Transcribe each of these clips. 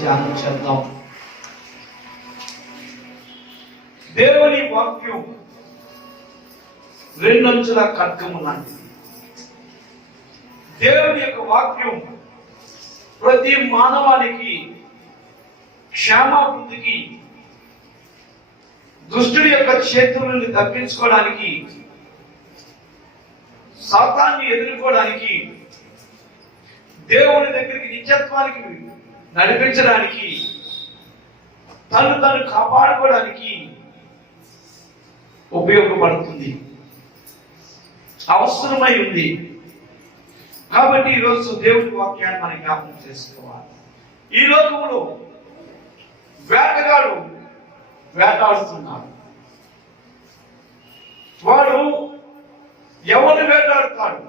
ధ్యానం చేద్దాం. దేవుని వాక్యం రెండంచుల ఖడ్గము లాంటిది. దేవుని యొక్క వాక్యం ప్రతి మానవానికి క్షేమాభివృద్ధికి, దుష్టుడి యొక్క చేతుల నుండి తప్పించుకోవడానికి, సాతాన్ని ఎదుర్కోవడానికి, దేవుని దగ్గరికి నిత్యత్వానికి నడిపించడానికి, తను కాపాడుకోవడానికి ఉపయోగపడుతుంది, అవసరమై ఉంది. కాబట్టి ఈరోజు దేవుడి వాక్యాన్ని మనం జ్ఞాపకం చేసుకోవాలి. ఈ లోకంలో వేటగాడు వేటాడుతున్నాడు. వాడు ఎవరిని వేటాడుతాడు?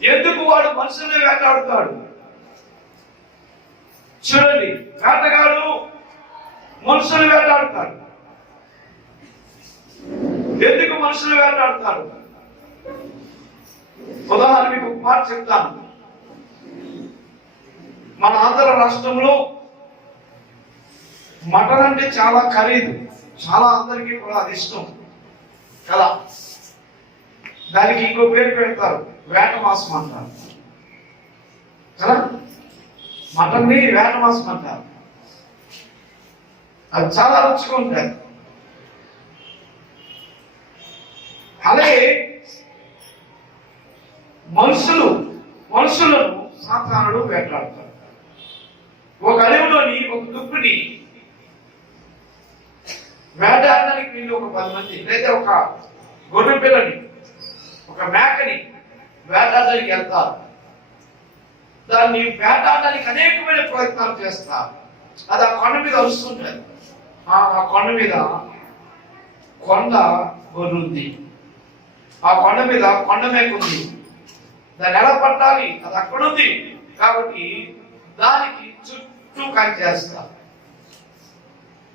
ఎందుకు వాడు మనుషుల్ని వేటాడుతాడు? చూడండి, వేటగాడు మనుషులు వేటాడుతాడు. ఎందుకు మనుషులు వేటాడుతాడు? ఉదాహరణ మీకు ఒక మాట చెప్తాను. మన ఆంధ్ర రాష్ట్రంలో మటన్ అంటే చాలా ఖరీదు, చాలా అందరికీ కూడా అది ఇష్టం కదా. దానికి ఇంకో పేరు పెడతారు, వేట మాసం అంటారు కదా. మటన్ని వేట మాసం అంటారు. అది చాలా రుచిగా ఉంటాయి. అలాగే మనుషులను సాతానుడు వేటాడుతాడు. ఒక అడవిలోని ఒక దుప్పిని వేటాడడానికి వీళ్ళు ఒక 10 మంది, లేదా ఒక గొర్రె పిల్లని, ఒక మేకని వేటాడడానికి వెళ్తారు. దాన్ని వేటాడడానికి అనేకమైన ప్రయత్నాలు చేస్తారు. అది ఆ కొండ మీద వస్తుంటారు. ఆ కొండ మీద గొర్రె ఉంది, ఆ కొండ మీద కొండ మేక ఉంది. దాన్ని ఎలా పట్టాలి? అది అక్కడ ఉంది కాబట్టి దానికి చుట్టూ కంచేస్తారు.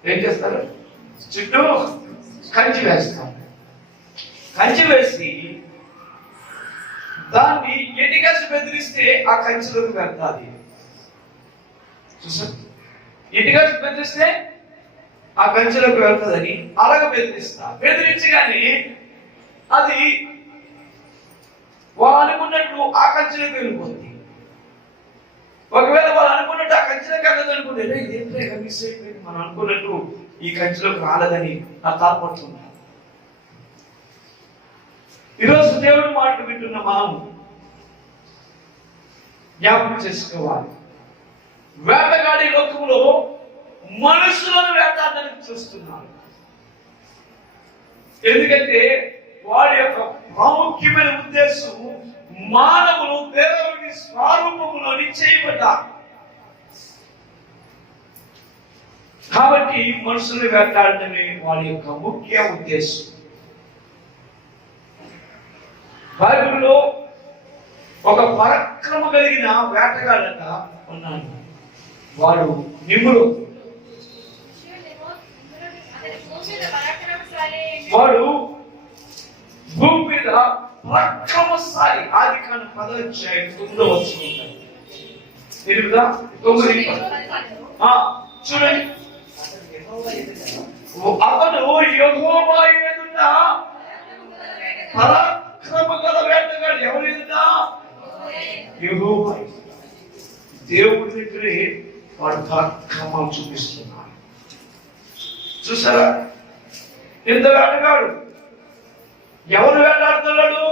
ఏం చేస్తారు? చుట్టూ కంచి వేస్తారు. కంచి వేసి దాన్ని ఎటికేసి బెదిరిస్తే ఆ కంచిలోకి వెళ్తాది. చూసారు, ఎటికేసి బెదిరిస్తే ఆ కంచిలోకి వెళ్తుందని అలాగ బెదిరించగానే అది వాళ్ళు అనుకున్నట్లు ఆ కంచెలోకి వెళ్ళిపోతుంది. ఒకవేళ వాళ్ళు అనుకున్నట్టు ఆ కంచెలోకి వెళ్ళదు అనుకుంటే ఇదేంటే మిస్ అయిపోయింది, మనం అనుకున్నట్టు ఈ కంచెలోకి రాలేదని తాపడుతున్నారు. ఈరోజు దేవుడి మాటలు వింటున్న మనం జ్ఞాపకం చేసుకోవాలి. వేటగాడి లోకంలో మనుషులను వేటాడడానికి చూస్తున్నారు. ఎందుకంటే వాడి యొక్క ప్రాముఖ్యమైన ఉద్దేశం మానవులు దేవుని స్వరూపంలోని చేయబడ్డారు కాబట్టి మనుషుల్ని వేటాడటమే వాడి యొక్క ముఖ్య ఉద్దేశం. బైబిల్లో ఒక పరాక్రమ కలిగిన వేటగాడట ఉన్నాడు. వాడు నిమ్ముడు. వాడు భూమి మీద పరాక్రమశాలి. ఆదికాండం 10వ అధ్యాయం 9వ వచనం. తెలుగుదా? 9. చూడండి, అతను యెహోవా ఎదుట పరాక్రమ గల వేటగాడు. ఎవరు ఎదుట? యెహోవా. దేవుడి దగ్గరే వాడు పరాక్రమాలు చూపిస్తున్నాడు. చూసారా? ఎంత వేటగాడు! ఎవరు వేటాడుతున్నాడు?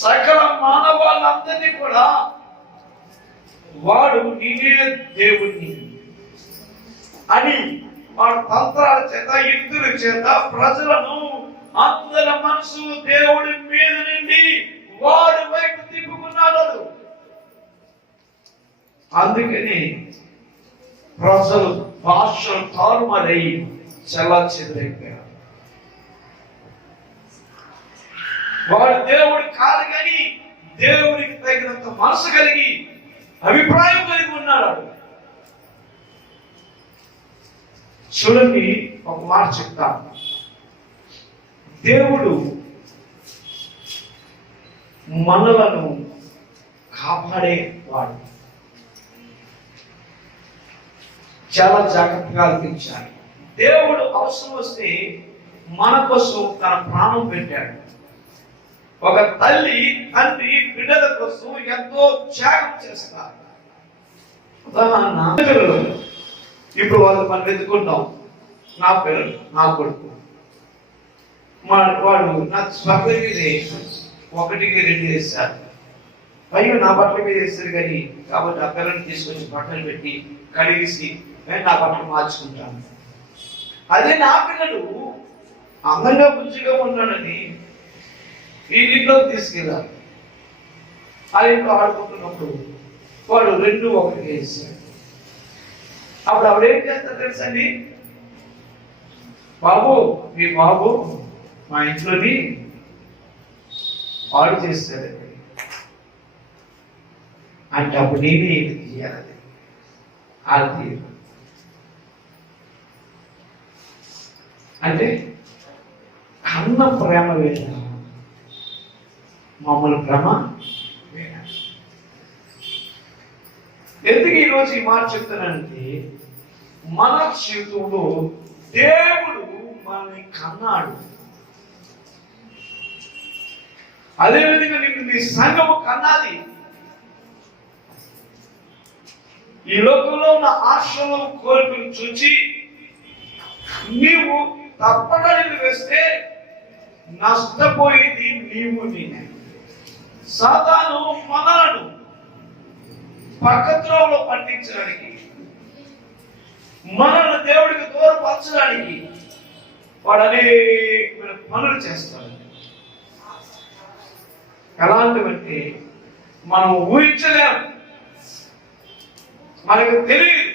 సకల మానవాళ్ళందరినీ కూడా వాడు నేనే దేవుణ్ణి అని వాడు తంత్రాల చేత, యుక్తుల చేత ప్రజలను అందరి మనసు దేవుడి మీద నుండి వాడి వైపు తిప్పుకున్నాడు. అందుకని ప్రజలు భాషలు తారుమారై చాలా చెదరైపోయారు. వాడు దేవుడి కాదు కానీ దేవుడికి తగినంత మనసు కలిగి అభిప్రాయం కలిగి ఉన్నాడు. చూడండి, ఒక మాట చెప్తా. దేవుడు మనలను కాపాడేవాడు. చాలా జాగ్రత్తగా ఆలోచించాలి. దేవుడు అవసరం వస్తే మన కోసం తన ప్రాణం పెట్టాడు. ఒక తల్లి తండ్రి బిడ్డల కోసం ఎంతో త్యాగం చేస్తారు. ఉదాహరణ, ఇప్పుడు వాళ్ళు మనం ఎదుర్కొంటాం. నా పిల్లలు, నా కొడుకు, వాడు నా స్వర్గం మీద 1కి 2 వేస్తారు. పైగా నా బట్టల మీద వేస్తారు కానీ, కాబట్టి ఆ పిల్లల్ని తీసుకొచ్చి బట్టలు పెట్టి కడిగేసి నా బట్టలు మార్చుకుంటాను. అదే నా పిల్లలు అందంగా బుద్ధిగా ఉన్నాడని ఈ ఇంట్లోకి తీసుకెళ్ళాలి. ఆ ఇంట్లో ఆడుకుంటున్నప్పుడు వాడు 2, 1 వేసాడు. అప్పుడు ఆవిడేం చేస్తారు తెలుసండి? బాబు, మీ బాబు మా ఇంట్లోని పాడు చేస్తాడండి అంటే అప్పుడు నేనే ఎందుకు చేయాలి? అది అంటే కన్న ప్రేమ వేద, మామూలు ప్రేమ వేద. ఎందుకు ఈరోజు ఈ మాట చెప్తానంటే, మన జీవితంలో దేవుడు మనల్ని కన్నాడు. అదేవిధంగా నీకు నీ సంఘము కన్నాది. ఈ లోకంలో ఉన్న ఆశలు కోరికలు చూచి నీవు తప్పటడుగులు వేస్తే నష్టపోయేది నీవు నేనే. సాతాను మనలను పక్కత్రోవలో పట్టించడానికి, మనల్ని దేవుడికి దూరపరచడానికి వాడు అనేకమైన పనులు చేస్తాడు. ఎలాంటివంటే మనం ఊహించలేము, మనకు తెలియదు.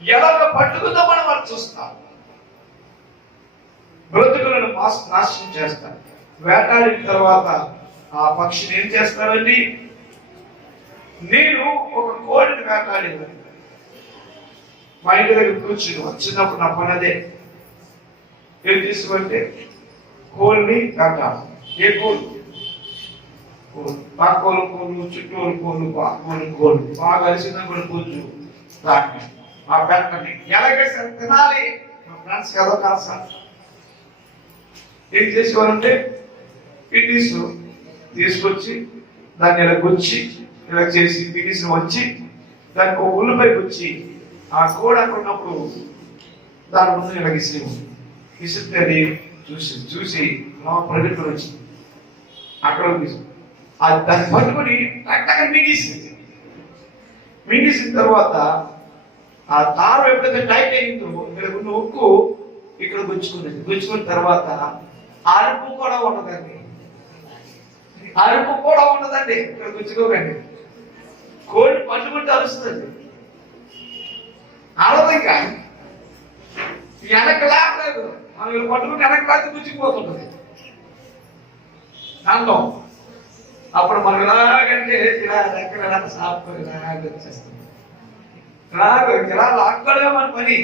ఎలాగ పట్టుకుందామని మనం చూస్తాం. బ్రతుకులను నాశనం చేస్తారు. వేటాడిన తర్వాత ఆ పక్షిని ఏం చేస్తారండి? నేను ఒక కోడిని వేటాడేది. మా ఇంటి దగ్గర కూర్చుని వచ్చినప్పుడు నా పని అదే. ఏం తీసుకుంటే కోళ్ళని వేటాడు. ఏ కోళ్ళు? పాకోలు కోళ్ళు, చుట్టూరు కోళ్ళు, పాకోలు కోళ్ళు బాగా కలిసిన కూడా కూర్చు దాన్ని ఆ పెట్టని ఎలాగైతే తినాలి. మా ఫ్రెండ్స్ ఏదో కాదు సార్. ఏం చేసేవారంటే కిడ్నీస్ తీసుకొచ్చి దాన్ని ఇలా గుచ్చి ఇలా చేసి కిడ్నీస్ వచ్చి దానికి ఒక ఉల్లిపాయ గుచ్చి ఆ కోడ అనుకున్నప్పుడు దాని ముందు ఇలా విసిరితే అది చూసి ప్రజలు వచ్చింది. అక్కడ అది దాన్ని పట్టుకొని టక్కన మింగేసిన తర్వాత ఆ దారం ఎప్పుడైతే టైట్ అయిందో ఇక్కడ ఉన్న ఉక్కు ఇక్కడ గుచ్చుకున్న తర్వాత అరుపు కూడా ఉండదండి. ఇక్కడ గుచ్చుకోకండి. కోడి పట్టుకుంటే అరుస్తుంది. అరవదంగా వెనక్కి లాగలేదు. మనం ఇలా పట్టుకుంటే వెనక్కి లాగితే గుచ్చిపోతుంటది దాంట్లో. అప్పుడు మనం ఎలాగంటే ఇలా దగ్గర సాపు ఇలాగ వచ్చేస్తుంది. ఇలా లాక్కడమే మన పని.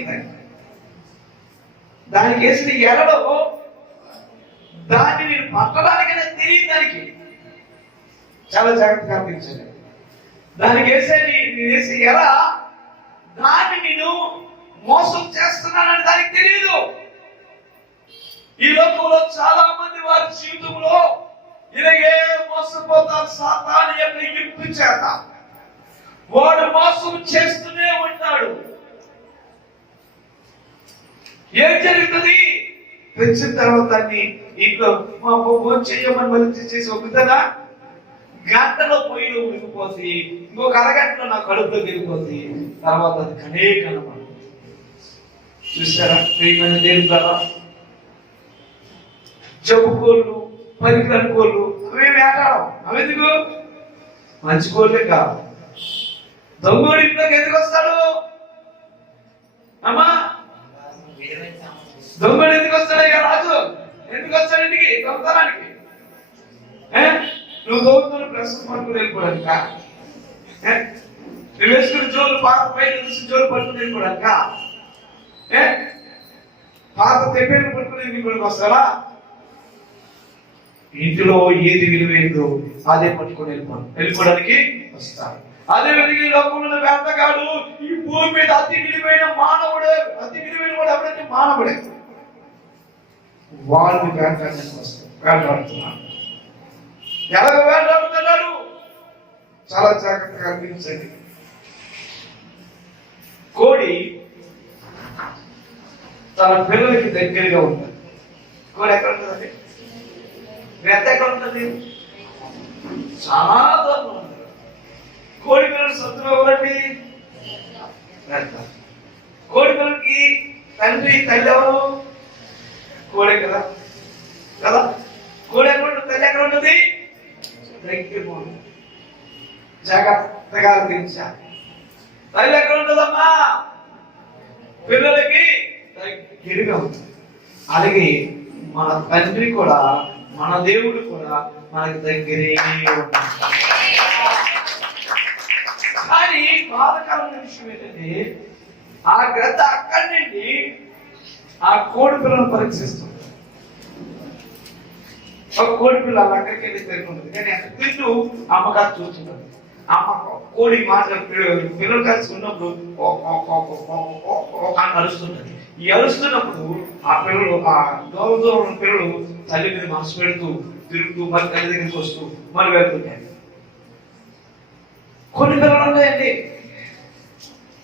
దానికి వేసిన ఎరలో దాన్ని నేను పట్టడానికైనా తెలియదు. దానికి చాలా జాగ్రత్తగా అనిపించాలి. దానికి వేసే ఎర దాన్ని నేను మోసం చేస్తున్నానని దానికి తెలియదు. ఈ లోకంలో చాలా మంది వారి జీవితంలో ఇలాగే మోసపోతారు. సాతాను యొక్క యుక్తి చేత వాడు మోసం చేస్తూనే ఉంటాడు. ఏం జరుగుతుంది? తెచ్చిన తర్వాత ఇంట్లో మా ఫోన్ చేయమని మళ్ళీ చేసి ఒప్పుతుందా? గంటలో పొయ్యిలో ఉడికిపోతుంది. ఇంకొక అరగంటలో నా కడుపులో వెళ్ళిపోతుంది. తర్వాత అది కనే కనపడు. చూసారా ప్రియమైన దేవుని ద్వారా జబ్బు కోళ్ళు, పనికిరాని కోళ్ళు అవే వేటాడం. అవెందుకు? మంచి కోళ్ళే కాదు. దొంగోడు ఇంట్లోకి ఎందుకు వస్తాడు? అమ్మా, దొంగడు ఎందుకు వస్తాడు? ఇక రాజు ఎందుకు వస్తాడు ఇంటికి? దొంగతనానికి. నువ్వు దొంగతను ప్రస్తుతం పట్టుకుని వెళ్ళిపోడానిక? నువ్వు వేసుకుని జోలు పాత పైన జోలు పట్టుకుని వెళ్ళిపోడానిక? పాత తెప్పేళ్ళు పట్టుకుని వెళ్ళిపోవడానికి వస్తాడా? ఇంటిలో ఏది విలువైందో అదే పట్టుకొని వెళ్ళిపోవడానికి వస్తాడు. అదే విధంగా ఈ లోకంలో వేటగాడు ఈ భూమి మీద అతి విలువైన మానవుడే, అతి విలువైన వాడు ఎవరంటే మానవుడే. వాళ్ళు వేటాడుతున్నారు. ఎలాగ వేటాడుతున్నాడు? చాలా జాగ్రత్తగా అనిపించండి. కోడి తన పిల్లలకి దగ్గరగా ఉంటుంది. కోడి ఎక్కడ ఉంటుందండి? రెత్త ఎక్కడ ఉంటుంది? చాలా దూరం ఉంటుంది. కోడి పిల్లలు శత్రువు ఎవరండి? రెత్త. కోడి పిల్లలకి తల్లి ఎవరు? కోడే కదా. కోడి ఎక్కడ ఉంటుంది? తల్లి ఎక్కడ ఉంటుంది? దగ్గర ఉంటుంది. జాగ్రత్తగా అనిపించాలి. తల్లి ఎక్కడ ఉంటుందమ్మా? పిల్లలకి దగ్గరగా ఉంటుంది. అలాగే మన తండ్రి కూడా, మన దేవుడు కూడా మనకి దగ్గరే ఉంటాడు. కానీ బాధకరమైన విషయం ఏంటంటే, ఆ గ్రద్ద అక్కడి నుండి ఆ కోడి పిల్లలను పరీక్షిస్తుంది. ఒక కోడి పిల్ల అక్కడికి వెళ్ళి తిరుగుతుంది. కానీ అక్కడ తింటూ అమ్మగారు చూస్తున్నారు. అమ్మ కోడి పిల్లలు కలిసి ఉన్నప్పుడు అరుస్తున్నది. ఈ అరుస్తున్నప్పుడు ఆ పిల్లలు, ఆ దూరం పిల్లలు తల్లి మీద మనసు పెడుతూ తిరుగుతూ మరి తల్లి దగ్గరికి వస్తూ మరి వెళ్తున్నాయి. కొన్ని పిల్లలు ఉన్నాయండి,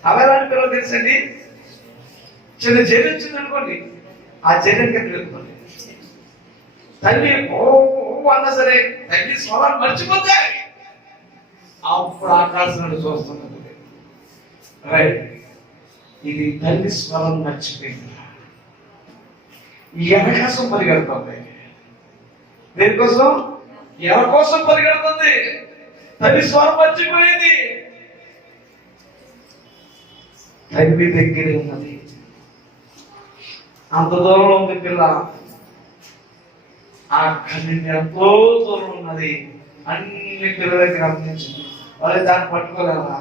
అవెలాంటి పిల్లలు తెలుసండి? చిన్న జరి వచ్చింది అనుకోండి, ఆ జరికి తిరుగుతుంది. తల్లి ఓ అన్నా సరే తల్లి స్వరాన్ని మర్చిపోతాయి. అప్పుడు ఆకాశాన్ని చూస్తున్నది. రైట్, ఇది తల్లి స్వరం మర్చిపోయింది. ఎవరి కోసం పరిగెడుతుంది? దేనికోసం? ఎవరి కోసం పరిగెడుతుంది? తల్లి స్వరం మర్చిపోయింది. తల్లి దగ్గరే ఉన్నది. అంత దూరంలో ఉంది పిల్ల. ఆ కన్ను ఎంతో దూరం ఉన్నది. అన్ని పిల్లలకి గమనించింది. వాళ్ళు దాన్ని పట్టుకోలేరా?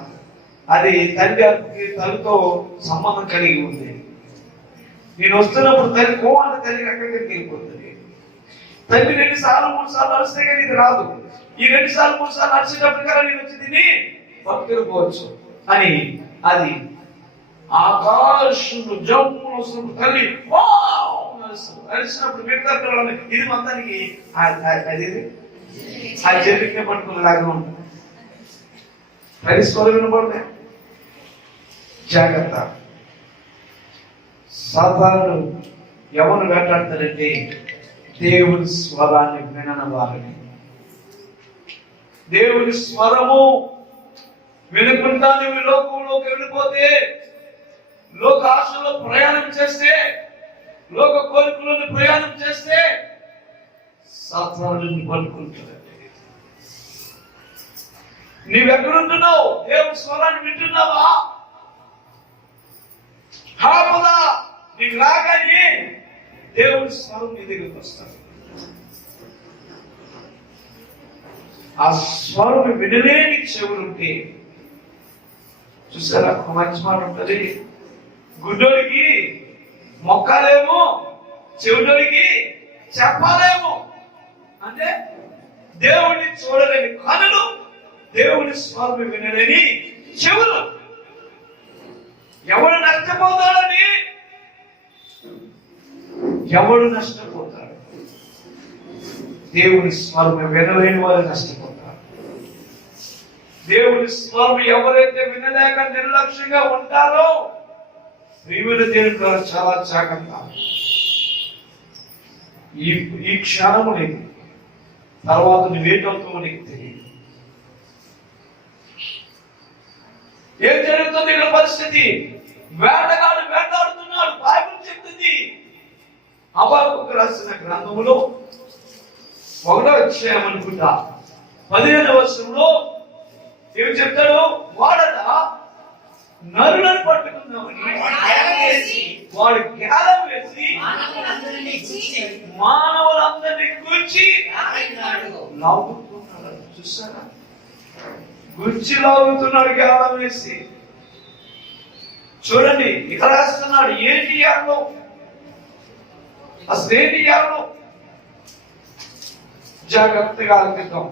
అది తల్లి తల్లితో సంబంధం కలిగి ఉంది. నేను వస్తున్నప్పుడు తల్లి కోవాలంటే తల్లికి అక్కడికి వెళ్ళిపోతుంది. తల్లి 2 సార్లు 3 సార్లు అరిస్తే కానీ ఇది రాదు. ఈ 2 సార్లు 3 సార్లు అరిచేటప్పుడు కదా నేను వచ్చి తిని పట్టుకెళ్ళిపోవచ్చు అని అది ఆకాశంలో జమ్ములు వస్తున్నప్పుడు తల్లి అరిచినప్పుడు మిగతా పిల్లలని ఇది మొత్తానికి అది ఆ జరిగిన పట్టుకునేలాగా ఉంటుంది. పరిస్థితులు వినపడతాయి. జాగ్రత్త. సాతానుడు ఎవరు వేటాడతారంటే దేవుని స్వరాన్ని వినని వారిని. దేవుని స్వరము వినకుండా నువ్వు లోకంలోకి వెళ్ళిపోతే, లోక ఆశలో ప్రయాణం చేస్తే, లోక కోరికలను ప్రయాణం చేస్తే సాతానుడిని పట్టుకుంటాడండి. నీవెక్కడుంటున్నావు? దేవుని స్వరాన్ని వింటున్నావా? కాపదా నీకు రాగానే దేవుని స్వరం నీ దగ్గరికి వస్తాడు. ఆ స్వరం వినలేని చెవులుంటే, చూసారా ఒక మంచి మాట ఉంటుంది, గుడ్డోడికి మొక్కాలేమో, చెవుడోడికి చెప్పాలేమో. అంటే దేవుడిని చూడలేని కనులు, దేవుని స్వరం వినలేని చెవులు. ఎవడు నష్టపోతాడని? ఎవడు నష్టపోతాడు? దేవుని స్వరం వినలేని వారు నష్టపోతారు. దేవుని స్వరం ఎవరైతే వినలేక నిర్లక్ష్యంగా ఉంటారో, ప్రియుల దేవుని ద్వారా చాలా జాగ్రత్త. ఈ క్షణము నీకు, తర్వాత నువ్వేటవుతావో నీకు తెలియదు. ఏం జరుగుతుంది ఇక్కడ పరిస్థితి? వేటగాడు వేటాడుతున్నాడు. బైబిల్ చెప్తుంది, హబక్కూకు రాసిన గ్రంథములో 1వ అధ్యాయం అనుకుంటా 15వ వచనంలో ఏమి చెప్తాడు? వాడట నరులను పట్టుకుందామని వాడు గేలం వేసి మానవులందరినీ కూర్చి లాగుతున్నాడు. చూసారా? గుర్చి లాగుతున్నాడు గేలం వేసి. చూడండి ఇక్కడ రాస్తున్నాడు. ఏంటి యాలో? అసలు ఏంటి యాలో? జాగ్రత్తగా ఆలోచిద్దాం.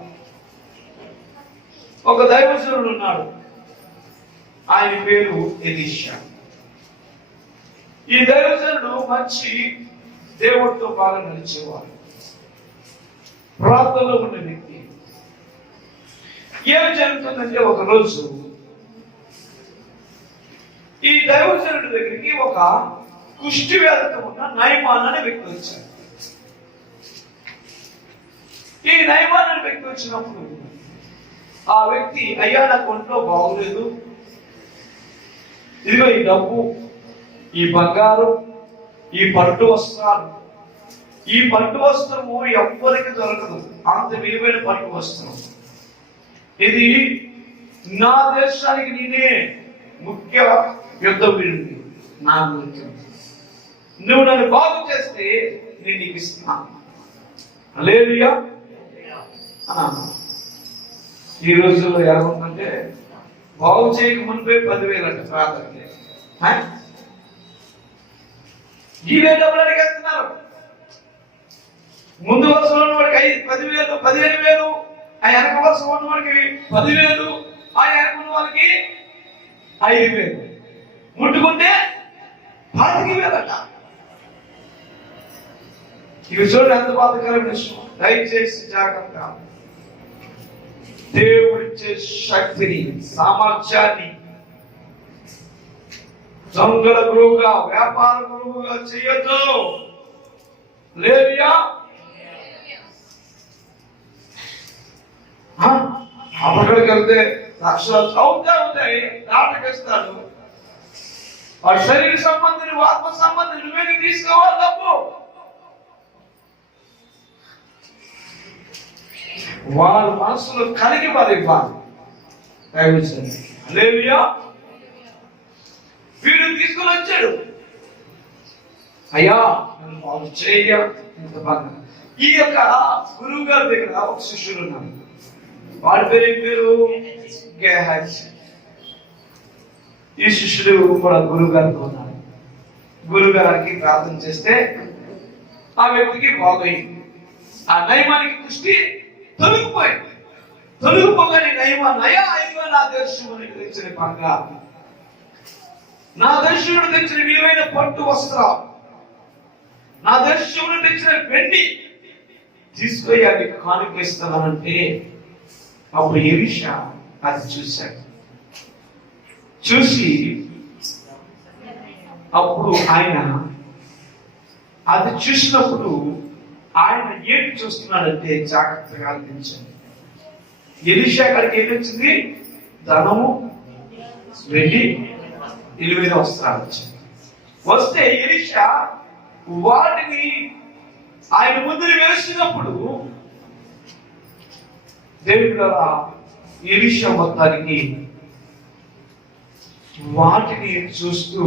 ఒక దైవజనుడు ఉన్నాడు. ఆయన పేరు ఎలీషా. ఈ దైవజనుడు మంచి దేవుడితో బాగా నడిచేవాడు, ప్రార్థనలో ఉన్న వ్యక్తి. ఏం జరుగుతుందంటే ఒకరోజు ఈ దైవజనుడి దగ్గరికి ఒక కుష్టి వ్యాధితో ఉన్న నయమాన్ అనే వ్యక్తి వచ్చాడు. ఈ నయమాన్ అనే వ్యక్తి వచ్చినప్పుడు ఆ వ్యక్తి, అయ్యా నాకు ఒంట్లో బాగులేదు, ఇదిగో ఈ డబ్బు, ఈ బంగారం, ఈ పట్టు వస్త్రాలు, ఈ పట్టు వస్త్రము ఎవ్వరికి దొరకదు, అంత విలువైన పట్టు వస్త్రం, ఇది నా దేశానికి నేనే ముఖ్య యుద్ధ వీరుడిని, నా ముఖ్యం, నువ్వు నన్ను బాగు చేస్తే నేను నీకు ఇస్తున్నాను. హల్లెలూయా. ఈ రోజుల్లో ఎలా ఉందంటే బాగు చేయక మునిపే 10,000 అంటే ప్రార్థన. ఈవే డబ్బులు అడిగేస్తున్నారు. ముందు వరుసలో ఉన్నవాడికి 10,000, 15,000, ఆ వెనక వరుసలో ఉన్నవాడికి 10,000, ఆ వెనక ఉన్న వాళ్ళకి 5,000, ముట్టుకుంటే 25,000 అంట. ఇవి చూడండి ఎంత బాధకరమైన విషయం. దయచేసి జాగ్రత్త. దేవుడిచ్చే శక్తిని, సామర్థ్యాన్ని దొంగల గురువుగా, వ్యాపార గురువుగా చేయొద్దు. లేదుయా అక్కడికి వెళ్తే లక్షలు అవుతాయి, దాటకేస్తాడు. వాడి శరీర సంబంధి, ఆత్మ సంబంధి నువ్వేది తీసుకోవాలి తప్పు. వారి మనసులో కలిగి వారి ఇవ్వాలి. వీడు తీసుకుని వచ్చాడు, అయ్యా నన్ను బాగు చేయ. ఈ యొక్క గురువు గారి దగ్గర ఒక శిష్యుడు ఉన్నాడు. వాడి పేరు ఏం పేరు? గేహజీ. ఈ శిష్యుడు కూడా గురువు గారితో ఉన్నాడు. గురువు గారికి ప్రార్థన చేస్తే ఆ వ్యక్తికి బాగైంది. ఆ నయమానికి దృష్టి తొలగిపోయింది. తొలగిపోగానే నయమాన్, అయ్యా అయ్యో నా దర్శకుడికి తెచ్చిన బంగారం, నా దర్శకుడు తెచ్చిన విలువైన పట్టు వస్త్రం, నా దర్శకుడు తెచ్చిన వెండి తీసుకొని అది కానుకేస్తానంటే అప్పుడు ఎలీషా అది చూశాడు. చూసి అప్పుడు ఆయన అది చూసినప్పుడు ఆయన ఏంటి చూస్తున్నాడంటే జాగ్రత్తగా ఆలోచించండి. ఎలీషా అక్కడికి ఏం వచ్చింది? ధనము, వెండి, విలువైన వస్త్రాలు వచ్చింది. వస్తే ఎలీషా వాటిని ఆయన ముందు వేసినప్పుడు దేవుడు కదా ఎలీషా మొత్తానికి వాటిని చూస్తూ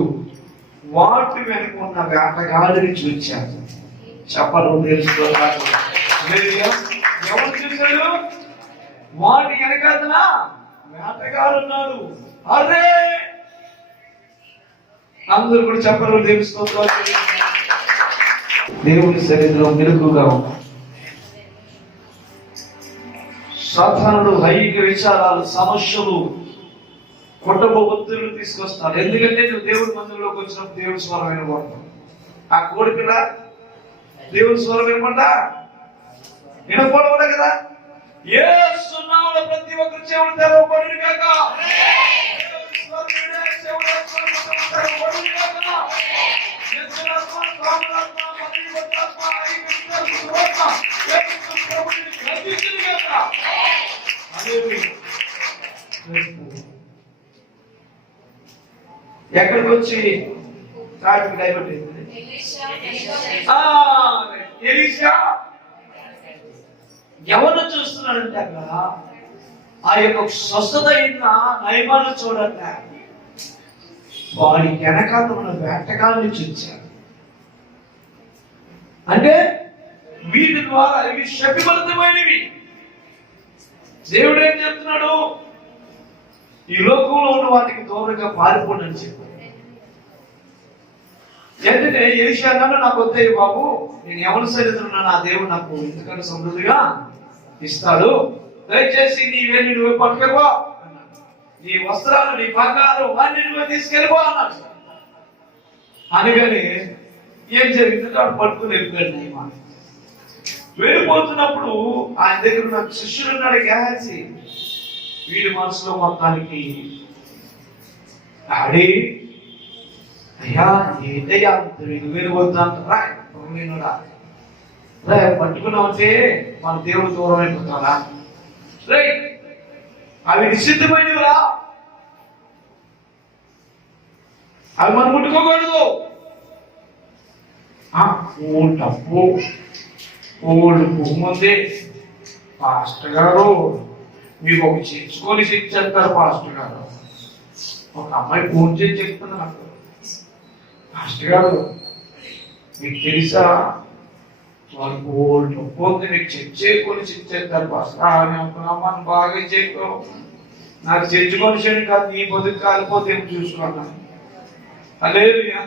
వాటి వెనుక ఉన్న వేటగాడిని చూచాడు. చెప్పలు తెలుసుకోవాలి. ఎవరు చూశాడు? వాటి వెనకాల వేటగాడు ఉన్నాడు. అరే అందరూ కూడా చెప్పలు తెలుసుకోవాలి. దేవుని శరీరంలో మెలుగుగా ఉన్నాడు. సాధారణ లైంగిక విచారాలు, సమస్యలు, కుటుంబ ఒత్తిళ్లు తీసుకొస్తాడు. ఎందుకంటే నువ్వు దేవుడి మందిరంలోకి వచ్చినప్పుడు దేవుడి స్వరం వినబడతావు. ఆ కోడి పిల్ల దేవుడి స్వరం వినకూడదు కదా. యేసు నామములో ప్రతి ఒక్కరి చెవులు తెరవబడును గాక. ఎక్కడికి వచ్చి ట్రాఫిక్ డైవర్ట్ అయింది. ఎలీషా ఎవరు చూస్తున్నాడంటే అక్కడ ఆ యొక్క స్వస్థత అయిన నయమాన్ని చూడండి. వాడి వెనకాల ఉన్న వేటగాన్ని చూచాడు. అంటే వీటి ద్వారా ఇవి శక్తివంతమైనవి. దేవుడు ఏం చెప్తున్నాడు? ఈ లోకంలో ఉన్న వాటికి దూరంగా పారిపోండి అని చెప్పాడు. ఏంటంటే ఎలీషా అన్నాడు, నాకు వద్దే బాబు, నేను ఎవరి సరిగ్గా ఉన్నా నా దేవుడు నాకు ఎందుకంటే సమృద్ధిగా ఇస్తాడు, దయచేసి నీవే నువ్వే పట్టుకోవా. నీ వస్త్రాలు, నీ బంగారం అన్ని నువ్వు తీసుకెళ్ళిపో అన్నాడు. అనగానే ఏం జరిగిందంటే వాడు పట్టుకుని వెళ్ళిపోయాడు నయమాన్. వెళ్ళిపోతున్నప్పుడు ఆయన దగ్గర ఉన్న శిష్యుడు ఉన్నాడు గేహజీ. వీడి మనసులో మొత్తానికి డాడీ అయ్యా ఏంటయ్యా వెళ్ళిపోతుందంటారా రే పట్టుకున్నామంటే మన దేవుడు దూరం అయిపోతారా? రే అవి నిశ్చితమైనవిరా, అవి మనం ముట్టుకోకూడదు. డబ్బు ఓల్డ్ భూముంది పాస్టర్ గారు, మీకు ఒక చేర్చుకొని చేస్తారు పాస్టర్ గారు. ఒక అమ్మాయి ఫోన్ చేసి చెప్తుంది నాకు, పాస్టర్ గారు మీకు తెలుసా వాళ్ళకి ఓల్డ్ డబ్బు ఉంది, మీకు చెచ్చేసుకొని చేస్తారు పాస్టర్. అమ్మని బాగా చెప్పు, నాకు చెచ్చుకొని చేయడం కాదు, నీ బతుకు కాలిపోతే ఏమి చూసుకున్నాను. హల్లెలూయా.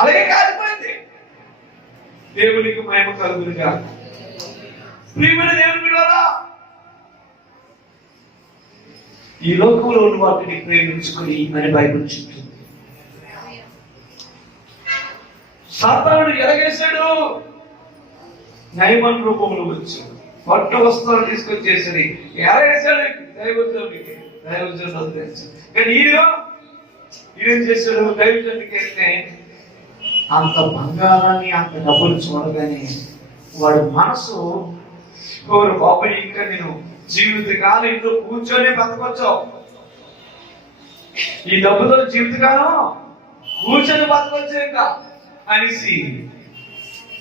అలాగే కాలిపోయింది. దేవునికి మహిమ కలుగునుగా. ప్రియమైన దేవుని బిడ్డలారా, ఈ లోకంలో ఉన్న వాటిని ప్రేమించుకుని అని బైబిల్ చెప్తుంది. సాతానుడు ఎలాగేశాడు? నయమాన్ రూపంలో వచ్చాడు, పట్టు వస్త్రాలు తీసుకొచ్చేసరి ఎలాగేశాడు? దైవజనుడికి వదిలేశాడు. కానీ ఈడేం చేశాడు? దైవజనుడికి వెళ్తే అంత బంగారాన్ని, అంత డబ్బులు చూడగానే వాడు మనసు బాబు ఇంకా నేను జీవితకాలం ఇంట్లో కూర్చొని బతకొచ్చావు, ఈ డబ్బుతో జీవితకాలం కూర్చొని బతకొచ్చు ఇంకా అనేసి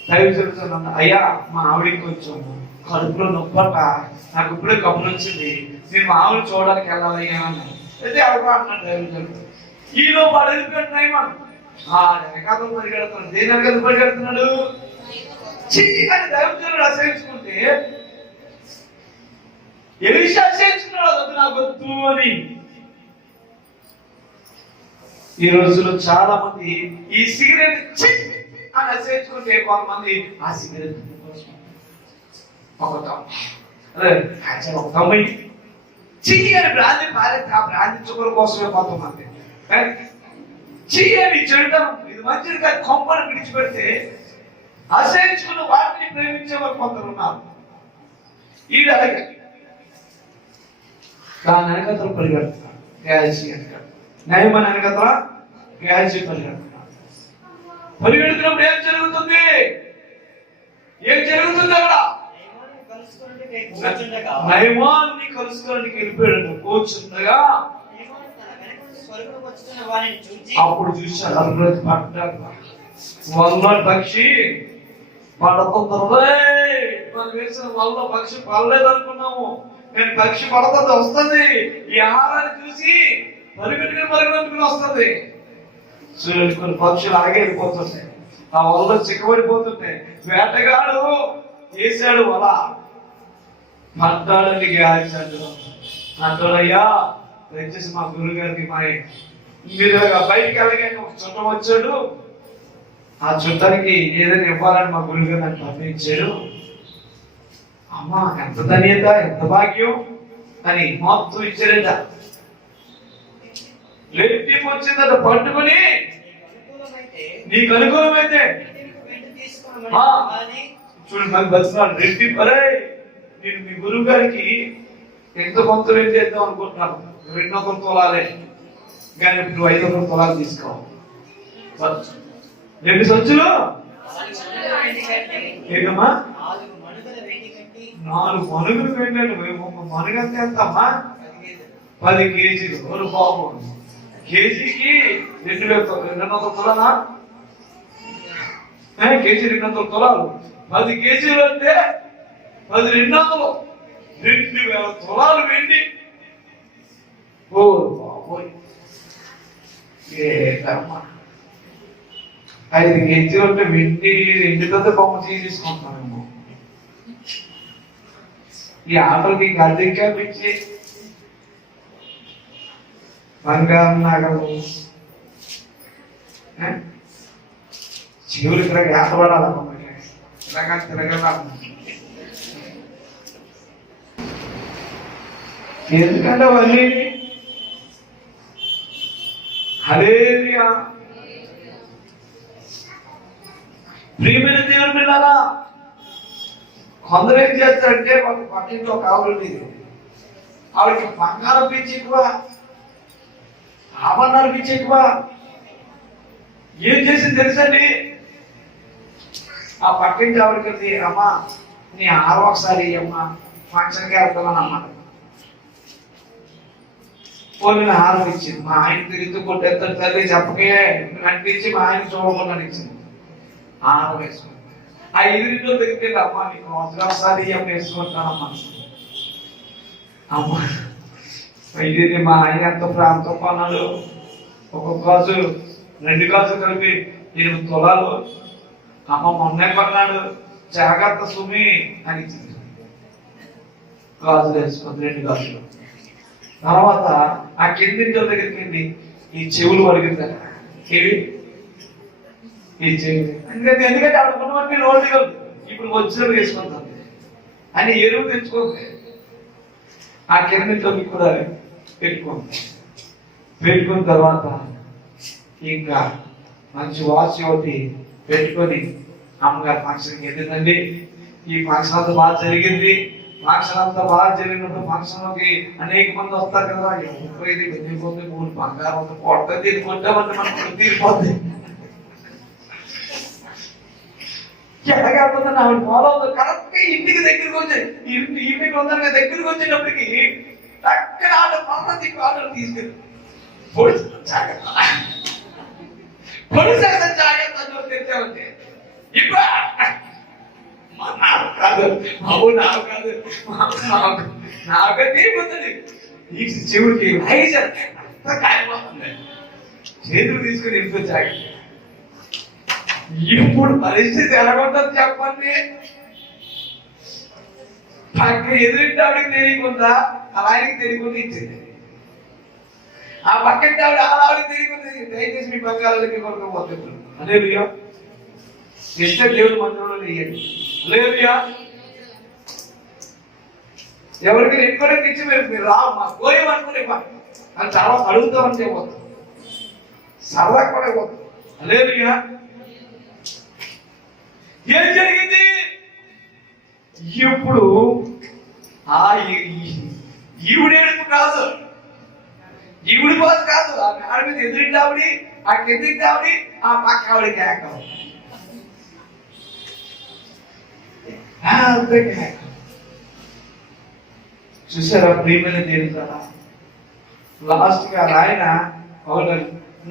దైవజనుడు అయ్యా మా ఆవిడికి కొంచెం కడుపులో నొప్పట, నాకు ఇప్పుడే కబురు వచ్చింది, నేను మా ఆవిడ చూడడానికి వెళ్ళాలయ్యా అన్నాను. అయితే ఎవరు అంటున్నాడు దైవజనుడు. ఈలో వాడు వెళ్ళిపోయాడు నయమాన్. వెనకాల పరిగెడుతున్నాడు. దేని వెనకాల పరిగెడుతున్నాడు? కానీ దైవజనుడు అసహించుకుంటే ఎలీషా అసహించుకున్నాడు, అది నాకు వద్దు అని. ఈ రోజుల్లో చాలా మంది ఈ సిగరెట్ అని అసహించుకుంటే కొంతమంది ఆ సిగరెట్ ఒక తమ్ముడి అని బ్రాంతి పారేస్తే ఆ బ్రాంతి చుక్కల కోసమే కొంతమంది చెయ్యని చెడుతనం, ఇది మంచిది కాదు కొంపను విడిచిపెడితే అసహించుకున్న వాటిని ప్రేమించే వారు కొందరు ఉన్నారు. ఇది అలాగే దాని వెనకతలు పరిగెడుతున్నాడు గ్యాజీ వెనకాల, నయమాన్ వెనకతల గ్యాజీ పరిగెడుతున్నాడు. పరిగెడుతున్నప్పుడు ఏం జరుగుతుంది? అక్కడ నయమాన్ని కలుసుకోవడానికి వెళ్ళిపోయాడు. కూర్చుండగా అప్పుడు చూశాడు వల్ల పక్షి పడుతుంది. మనం వేసిన వల్ల పక్షి పడలేదు అనుకున్నాము, నేను పక్షి పడుతుంది వస్తుంది. ఈ ఆహారాన్ని చూసి పరిగెట్టుకుని వస్తుంది. చూడండి కొన్ని పక్షులు అలాగే వెళ్ళిపోతుంటాయి, ఆ వల్ల చిక్కబడిపోతుంటాయి. వేటగాడు వేసాడు వల, పడ్డాడని గాచాడు. అంటాడయ్యా దయచేసి మా గురువు గారికి మీరు బయటికి వెళ్ళగానే ఒక చుట్టం వచ్చాడు, ఆ చుట్టానికి ఏదైనా ఇవ్వాలని మా గురువు గారు నాకు పంపించాడు. అమ్మా ఎంత ధన్యత, ఎంత భాగ్యం అని మొత్తం ఇచ్చారట. లెట్టికి వచ్చిందట పట్టుకుని, నీకు అనుకూలమైతే చూడు నాకు బతున్నాడు రెడ్డి పరే, నేను మీ గురువు గారికి ఎంత కొంత ఏం చేద్దాం అనుకుంటున్నాను, 200 తులాలే కానీ ఇప్పుడు 500 తులాలు తీసుకోవాలి. 2 సంచులు ఏమమ్మా 4 మనుగులు పెట్టాడు. మనుగంటే ఎంతమ్మా? 10 కేజీలు. ఒక బాబు కేజీకి 200 తులాలా? కేజీ 200 తులాలు, 10 కేజీలు అంటే 10 200, 2000 తులాలు వెండి. ఓ బాబోయ్, 5 కేజీలు అంటే వెండితో బొమ్మ తీసుకుంటున్నామేమో. ఈ ఆటలకి గద్దెంకా పిచ్చి బంగారం నగలు చెవులు ఇక్కడ ఆటపడాలన్నమాట. తిరగల ఎందుకంటే అవన్నీ హల్లెలూయా. ప్రియమైన దేవుని బిడ్డలారా, కొందరు ఏం చేస్తారంటే ఒక పక్కింట్లో కావాలి, ఆవిడకి బంగారం పిచ్చి ఎక్కువ, ఆభరణాలు పిచ్చి ఎక్కువ. ఏం చేసింది తెలుసండి, ఆ పక్కింటి ఆవిడకి, అమ్మా నీ ఆరు ఒకసారి అమ్మా ఫంక్షన్కి వెళ్తామని అన్నమాట. పోనీ హారం ఇచ్చింది. మా ఆయన తిరిగి కొట్టేస్తాడు తల్లి చెప్పకే అనిపించి మా ఆయన చూడకుండా ఇచ్చింది. హారం వేసుకుంది. ఆ ఎదురింట్లో దగ్గరికి అమ్మ నీకు ఒకసారి ఏం వేసుకుంటానమ్మా. అమ్మ ఇది మా ఆయన ఎంత ప్రాంతం కొన్నాడు, ఒక గాజు 2 గాజులు కలిపి 8 తులాలు. అమ్మ మొన్నే కొన్నాడు, జాగ్రత్త సుమి అని ఇచ్చింది. గాజులు వేసుకుంది 2 గాజులు. తర్వాత ఆ కిందింటి దగ్గరికి వెళ్ళి ఈ చెవులు వడిగిందా, ఈ చెవులు ఎందుకంటే ఆడుకున్నవన్నీ రోడ్డు ఇప్పుడు వచ్చినప్పుడు వేసుకుంటాం అని ఎరువు తెచ్చుకోండి. ఆ కిందింటిలోకి కూడా పెట్టుకున్న తర్వాత ఇంకా మంచి వాచ్ ఒకటి పెట్టుకొని అమ్మగారు ఫంక్షన్కి వెళ్ళిందండి. ఈ ఫంక్షన్ అంతా బాగా జరిగింది. ఫంక్షన్ అంతా బాగా జరిగినప్పుడు ఫంక్షన్ లోకి అనేక మంది వస్తారు కదా, ఇది వెళ్ళిపోతుంది, 3 బంగారం అంతా కొట్టది, ఇది కొట్టామంటే మనకు తీరిపోతుంది. ఎలాగైపోతుంది ఆవిడ ఫాలో అవుతుంది. కరెక్ట్ ఇంటికి దగ్గరికి వచ్చాయి, ఇంటికి వందరగా దగ్గరికి వచ్చేటప్పటికి అక్కడ ఆట పక్కకి ఆటలు తీసుకెళ్ళి జాగ్రత్త జాగ్రత్త తెచ్చామంటే ఇప్పుడు కాదు బాబు, నాకు కాదు, నాకదే పోతుంది. ఈ చెవుడికి కాయపోతుంది, చేతులు తీసుకుని ఎంతో జాగ్రత్త. ఇప్పుడు పరిస్థితి ఎలాగుంటుంది చెప్పండి. పక్క ఎదురింటి ఆవిడకి తెలియకుండా అలా ఆయనకి తెలియకుండా ఇచ్చింది. ఆ పక్కింటి ఆవిడ అలా ఆవిడకి తెలియకుండా దయచేసి మీ బంగాళాలకి కొనుక్కోపోతుంది. హల్లెలూయా. ఇష్టం దేవుడు మందిరంలో వేయండి. హల్లెలూయా. ఎవరికి ఎక్కడికి ఇచ్చి మీరు రా మా కోయమనుకునే అని తర్వాత అడుగుతామని చెప్పవద్దు, సరదా కూడా ఇవ్వద్దు. హల్లెలూయా. ఏం జరిగింది ఇప్పుడు? ఆ ఈవిడేడుపు కాదు, ఈవిడి బాధ కాదు, ఆ కాడ మీద ఎదురింటి ఆవిడి, ఆ కిందింటి ఆవిడి, ఆ పక్క ఆవిడ కేక. చూసారా ప్రియమైన దేవుడా, లాస్ట్ గా ఆయన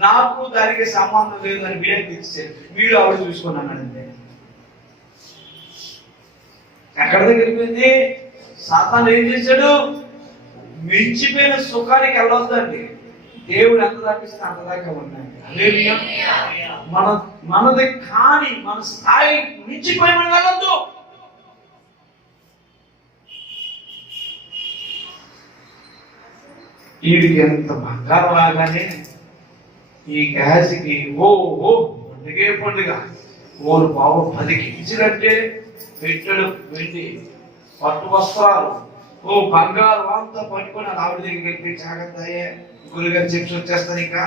నాకు దానికి సంబంధం లేదు అని బియ్యానికి ఇచ్చారు. వీడు ఆవిడ చూసుకున్నానంటే ఎక్కడ దగ్గరికి పోయింది? సాతాను ఏం చేశాడు? మించిపోయిన సుఖానికి వెళ్ళొద్దండి. దేవుడు ఎంత దాకిస్తే అంత దాకా ఉండండి. మనది కానీ మన స్థాయి మించిపోయి మనం వెళ్ళొద్దు. వీడికి ఎంత బంగారం రాగానే ఈ గ్యాస్కి పండుగే పండుగ. ఓరు బాబు 10 కేజీలంటే పెట్టడు వెండి, పట్టు వస్త్రాలు, బంగారు అంతా పట్టుకొని ఆవిడ దగ్గరికి వెళ్ళి జాగ్రత్త అయ్యే గురుగారి చెక్స్ వచ్చేస్తాను. ఇంకా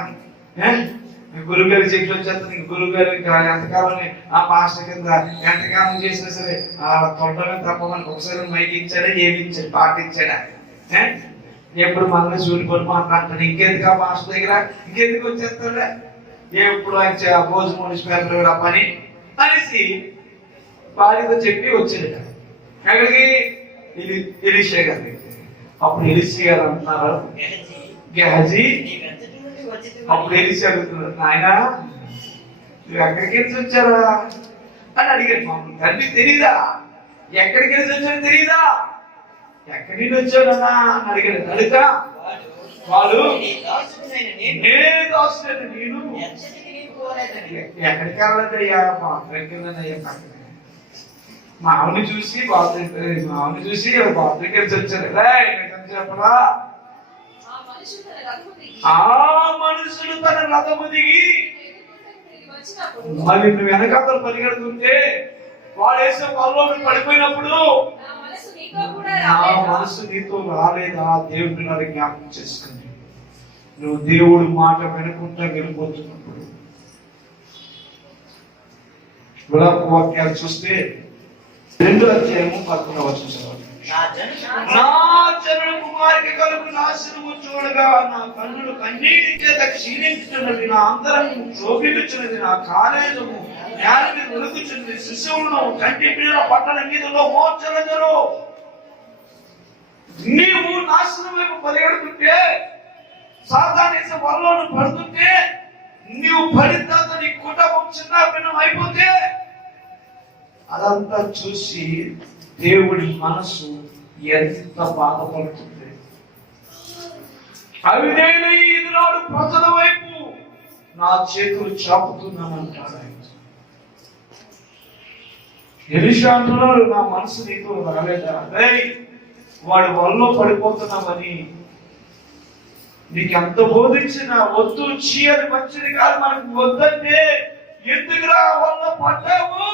గురుగారి చెక్స్ వచ్చేస్తాను. ఇంక గురుగారు ఇంకా ఎంతకాలం ఆ మాస్టర్ కింద ఎంతకాలం చేసినా సరే ఆ తొండమే తప్ప మనకు ఒకసారి మైకి ఇచ్చాడా, ఏమి ఇచ్చాడు, పాట ఇచ్చాడా? ఎప్పుడు మనల్ని చూడిపోయి మాట్లాడతాడు. ఇంకెందుకు ఆ మాస్టర్ దగ్గర ఇంకెందుకు వచ్చేస్తాడా? ఎప్పుడు ఆయన భోజనం మున్సిపాలిటీ పని అనేసి భార్యతో చెప్పి వచ్చాడు. ఎక్కడికి? ఎలీషా గారి. అప్పుడు ఎలీషా గారు అంటున్నారు, గెహజీ. అప్పుడు ఎలీషా అడుగుతున్నారు, నాయన నువ్వు ఎక్కడికి వెళ్ళి వచ్చారా అని అడిగాడు. మామూలు తండ్రి తెలీదా? ఎక్కడికి వెళ్ళి వచ్చారో తెలీదా? ఎక్కడి నుంచి వచ్చాడన్నా అని అడిగాడు. అడుగుతా వాడు నేను దాచుతాను, నేను ఎక్కడికి వెళ్ళదయ్యా, ఎక్కడికి మా ఆవిని చూసి బాబుకి వచ్చారు. చెప్పరా? ఆ మనుషులు తన రథము దిగి మళ్ళీ నువ్వు వెనకాతలు పరిగెడుతుంటే వాడు వేసే పొలంలో పడిపోయినప్పుడు నా మనసు నీతో రాలేదా? దేవుడి నాడు జ్ఞాపకం చేసుకుంది. నువ్వు దేవుడు మాట వినకుండా వెళ్ళిపోతున్నప్పుడు గులాబీ వాక్యాలు చూస్తే 2వ అధ్యాయము 11వ వచనం. నా జనుల కుమారికి కలుగు నాశనము చూడగా నా కన్నులు కన్నీటి చేత క్షీణించుతున్నది, నా అంతరంగము క్షోభిల్లుచున్నది, నా కాలేజము నేల మీద ఉలుకుచున్నది, శిశువులను కంటి పిల్లల పట్టణ మీదలో మోర్చలజరు. నీవు నాశనం వైపు పరిగెడుతుంటే, సాతానేస వరలోను పడుతుంటే, నీవు పడిన తర్వాత నీ కుటుంబం చిన్న భిన్నం అయిపోతే అదంతా చూసి దేవుడి మనసు ఎంత బాధపడుతుంది. అవిధేయులు ఈనాడు ప్రజల వైపు నా చేతులు చాపుతున్నానంటాడు. ఎలీషా అంటున్నాడు, నా మనసు నీకు రాలేదా? వాడు వలలో పడిపోతున్నామని నీకు ఎంత బోధించినా వద్దు, చీయని మంచిది కాదు, మనకు వద్దంటే ఎందుకురా వల్ల పడ్డావు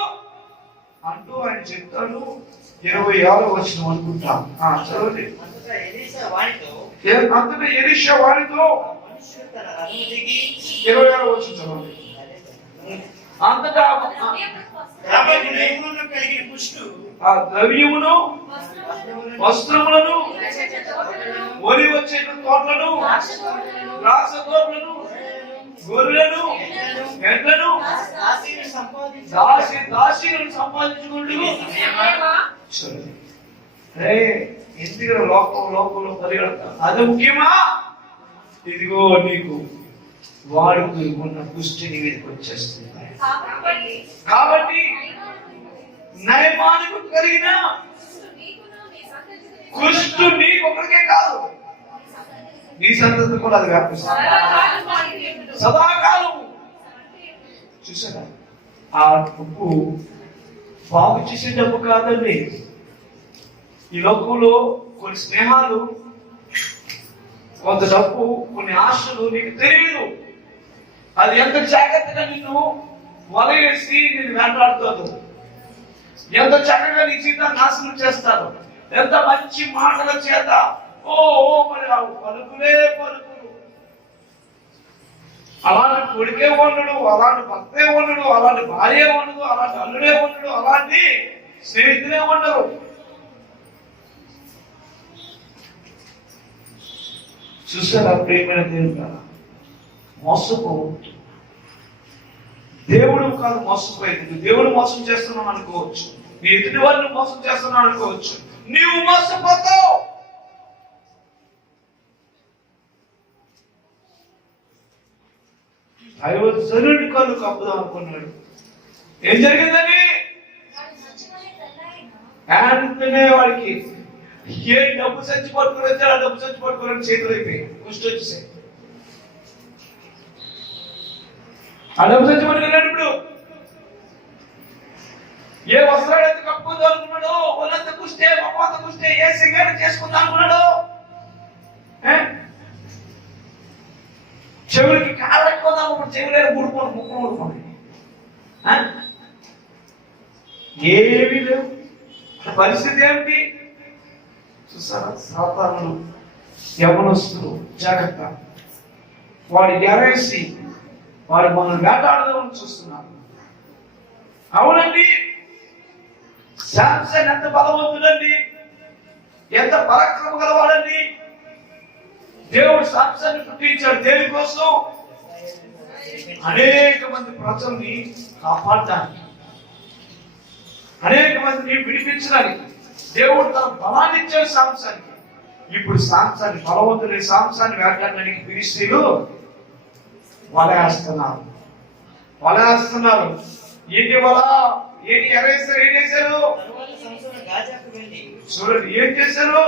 అంటూ ఆయన చెప్తాడు. 26వ వచనం అనుకుంటా, చదవండి. అంతటా ఎలీషా వారితో 26వ వచనం చదవండి. అంతటా ద్రవ్యమును వస్త్రములను ఒలివ చెట్ల తోటలను ద్రాక్ష తోటలను గొర్రెలను ఎడ్లను దాసీలను సంపాదించుకుంటూ ఎందుకు లోకంలో పరిగెడతాను? అది ముఖ్యమా? ఇదిగో నీకు వాడికి ఉన్న పుష్టి నీ మీదకి వచ్చేస్తుంది. కాబట్టి నయమానికి కలిగిన కుష్టు నీకు ఒకరికే కాదు, నీ సంతతి కూడా అది వ్యాపిస్తుంది సదాకాలం. చూసారా? ఆ డబ్బు బాగు చేసే డబ్బు కాదండి. ఈ లోకంలో కొన్ని స్నేహాలు, కొంత డబ్బు, కొన్ని ఆశలు నీకు తెలియదు. అది ఎంత జాగ్రత్తగా నిన్ను వలవేసి నేను వెంటాడుతాను, ఎంత చక్కగా నీ జీవితాన్ని నాశనం చేస్తారు, ఎంత మంచి మాటల చేత మరి పలుకులే పలుకులు. అలాంటి కొడుకే ఉండడు, అలాంటి భర్తే ఉండడు, అలాంటి భార్య ఉండదు, అలాంటి అల్లుడే ఉండడు, అలాంటి స్నేహితులే ఉండరు. చూసారా ప్రేమైన దేవుడు? మోసపోవద్దు. దేవుడు కాదు మోసపోయేది. దేవుడు మోసం చేస్తున్నావు అనుకోవచ్చు, నీ ఎదుటి వారిని మోసం చేస్తున్నావు అనుకోవచ్చు, నీవు మోసపోతావు. జనుడి కళ్ళు కప్పుదాం అనుకున్నాడు. ఏం జరిగిందని? వెంటనే వాడికి ఏ డబ్బు సంచి పట్టుకుని వచ్చాడు, ఆ డబ్బు సంచి పట్టుకుని చేతులు అయిపోయి కుష్టి వచ్చేసాయి. ఆ డబ్బు సంచి పట్టుకున్నాడు. ఇప్పుడు ఏ వస్త్రాలు అయితే కప్పుకుందాం అనుకున్నాడో, వాళ్ళంత కుష్టే మొత్తం కుష్టే, ఏ సింగారం చేసుకుందాం అనుకున్నాడో, చెవులకి కాళ్ళు పెట్టుకుందాం, చెవులే ఊడుకోండి, ముక్కలు ఊడుకోండి, ఏమీ లేవు. పరిస్థితి ఏమిటి చూసారా? సాతానులు యవనస్తులు జాగ్రత్త, వాడి ఎరేసి వాడు మనం వేటాడదామని చూస్తున్నారు. అవునండి, శాంసన్ ఎంత బలవంతుడండి, ఎంత పరాక్రమ గలవాడండి. దేవుడు శాంసన్ పుట్టించాడు దేనికోసం? అనేక మంది ప్రజల్ని కాపాడడానికి, అనేక మందిని విడిపించడానికి దేవుడు తన బలాన్ని ఇచ్చాడు శాంసన్కి. ఇప్పుడు శాంసన్ బలవంతుడి శాంసన్ వేటాడడానికి ఫిలిష్తీయులు వలేస్తున్నారు. ఏంటి వల? ఏంటి ఎరేసారు? ఏం చేశారు చూడండి, ఏం చేశారు?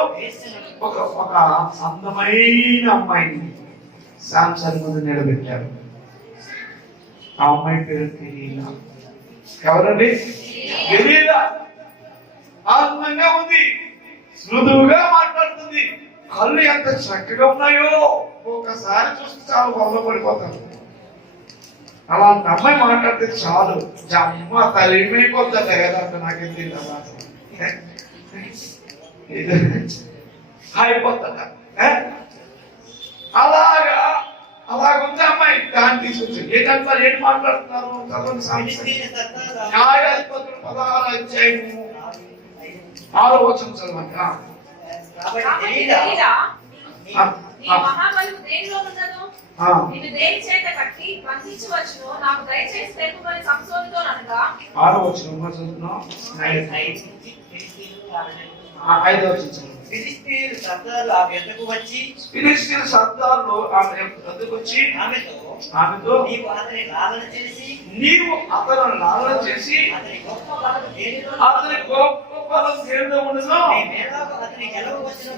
ఒక అందమైన అమ్మాయిని శాంసన్ ముందు నిలబెట్టారు. ఆ అమ్మాయి పేరు తెలీలా. ఎవరండి? తెలీలా. అందంగా ఉంది, మృదువుగా మాట్లాడుతుంది, కళ్ళు ఎంత చక్కగా ఉన్నాయో ఒకసారి చూస్తే చాలు వల్ల పడిపోతారు. అలాంటి అమ్మాయి మాట్లాడితే చాలు జమ్మ తలిమైపోతుంది కదా. నాకేం తెలియదు. అయిపోతుంట. అలాగా అలాగుంది అమ్మాయి. దాన్ని తీసుకొచ్చి ఏంటంటారు, ఏంటి మాట్లాడుతున్నారు? న్యాయాధిపతులు 16వ అధ్యాయము 6వ వచనం చదవండి. ఫిలిష్తీయుల సర్దారులు ఆమె యొద్దకు వచ్చి ఆమెతో నీవు అతని లాలన చేసి అతని గొప్ప బలం దేనిలో ఉండదో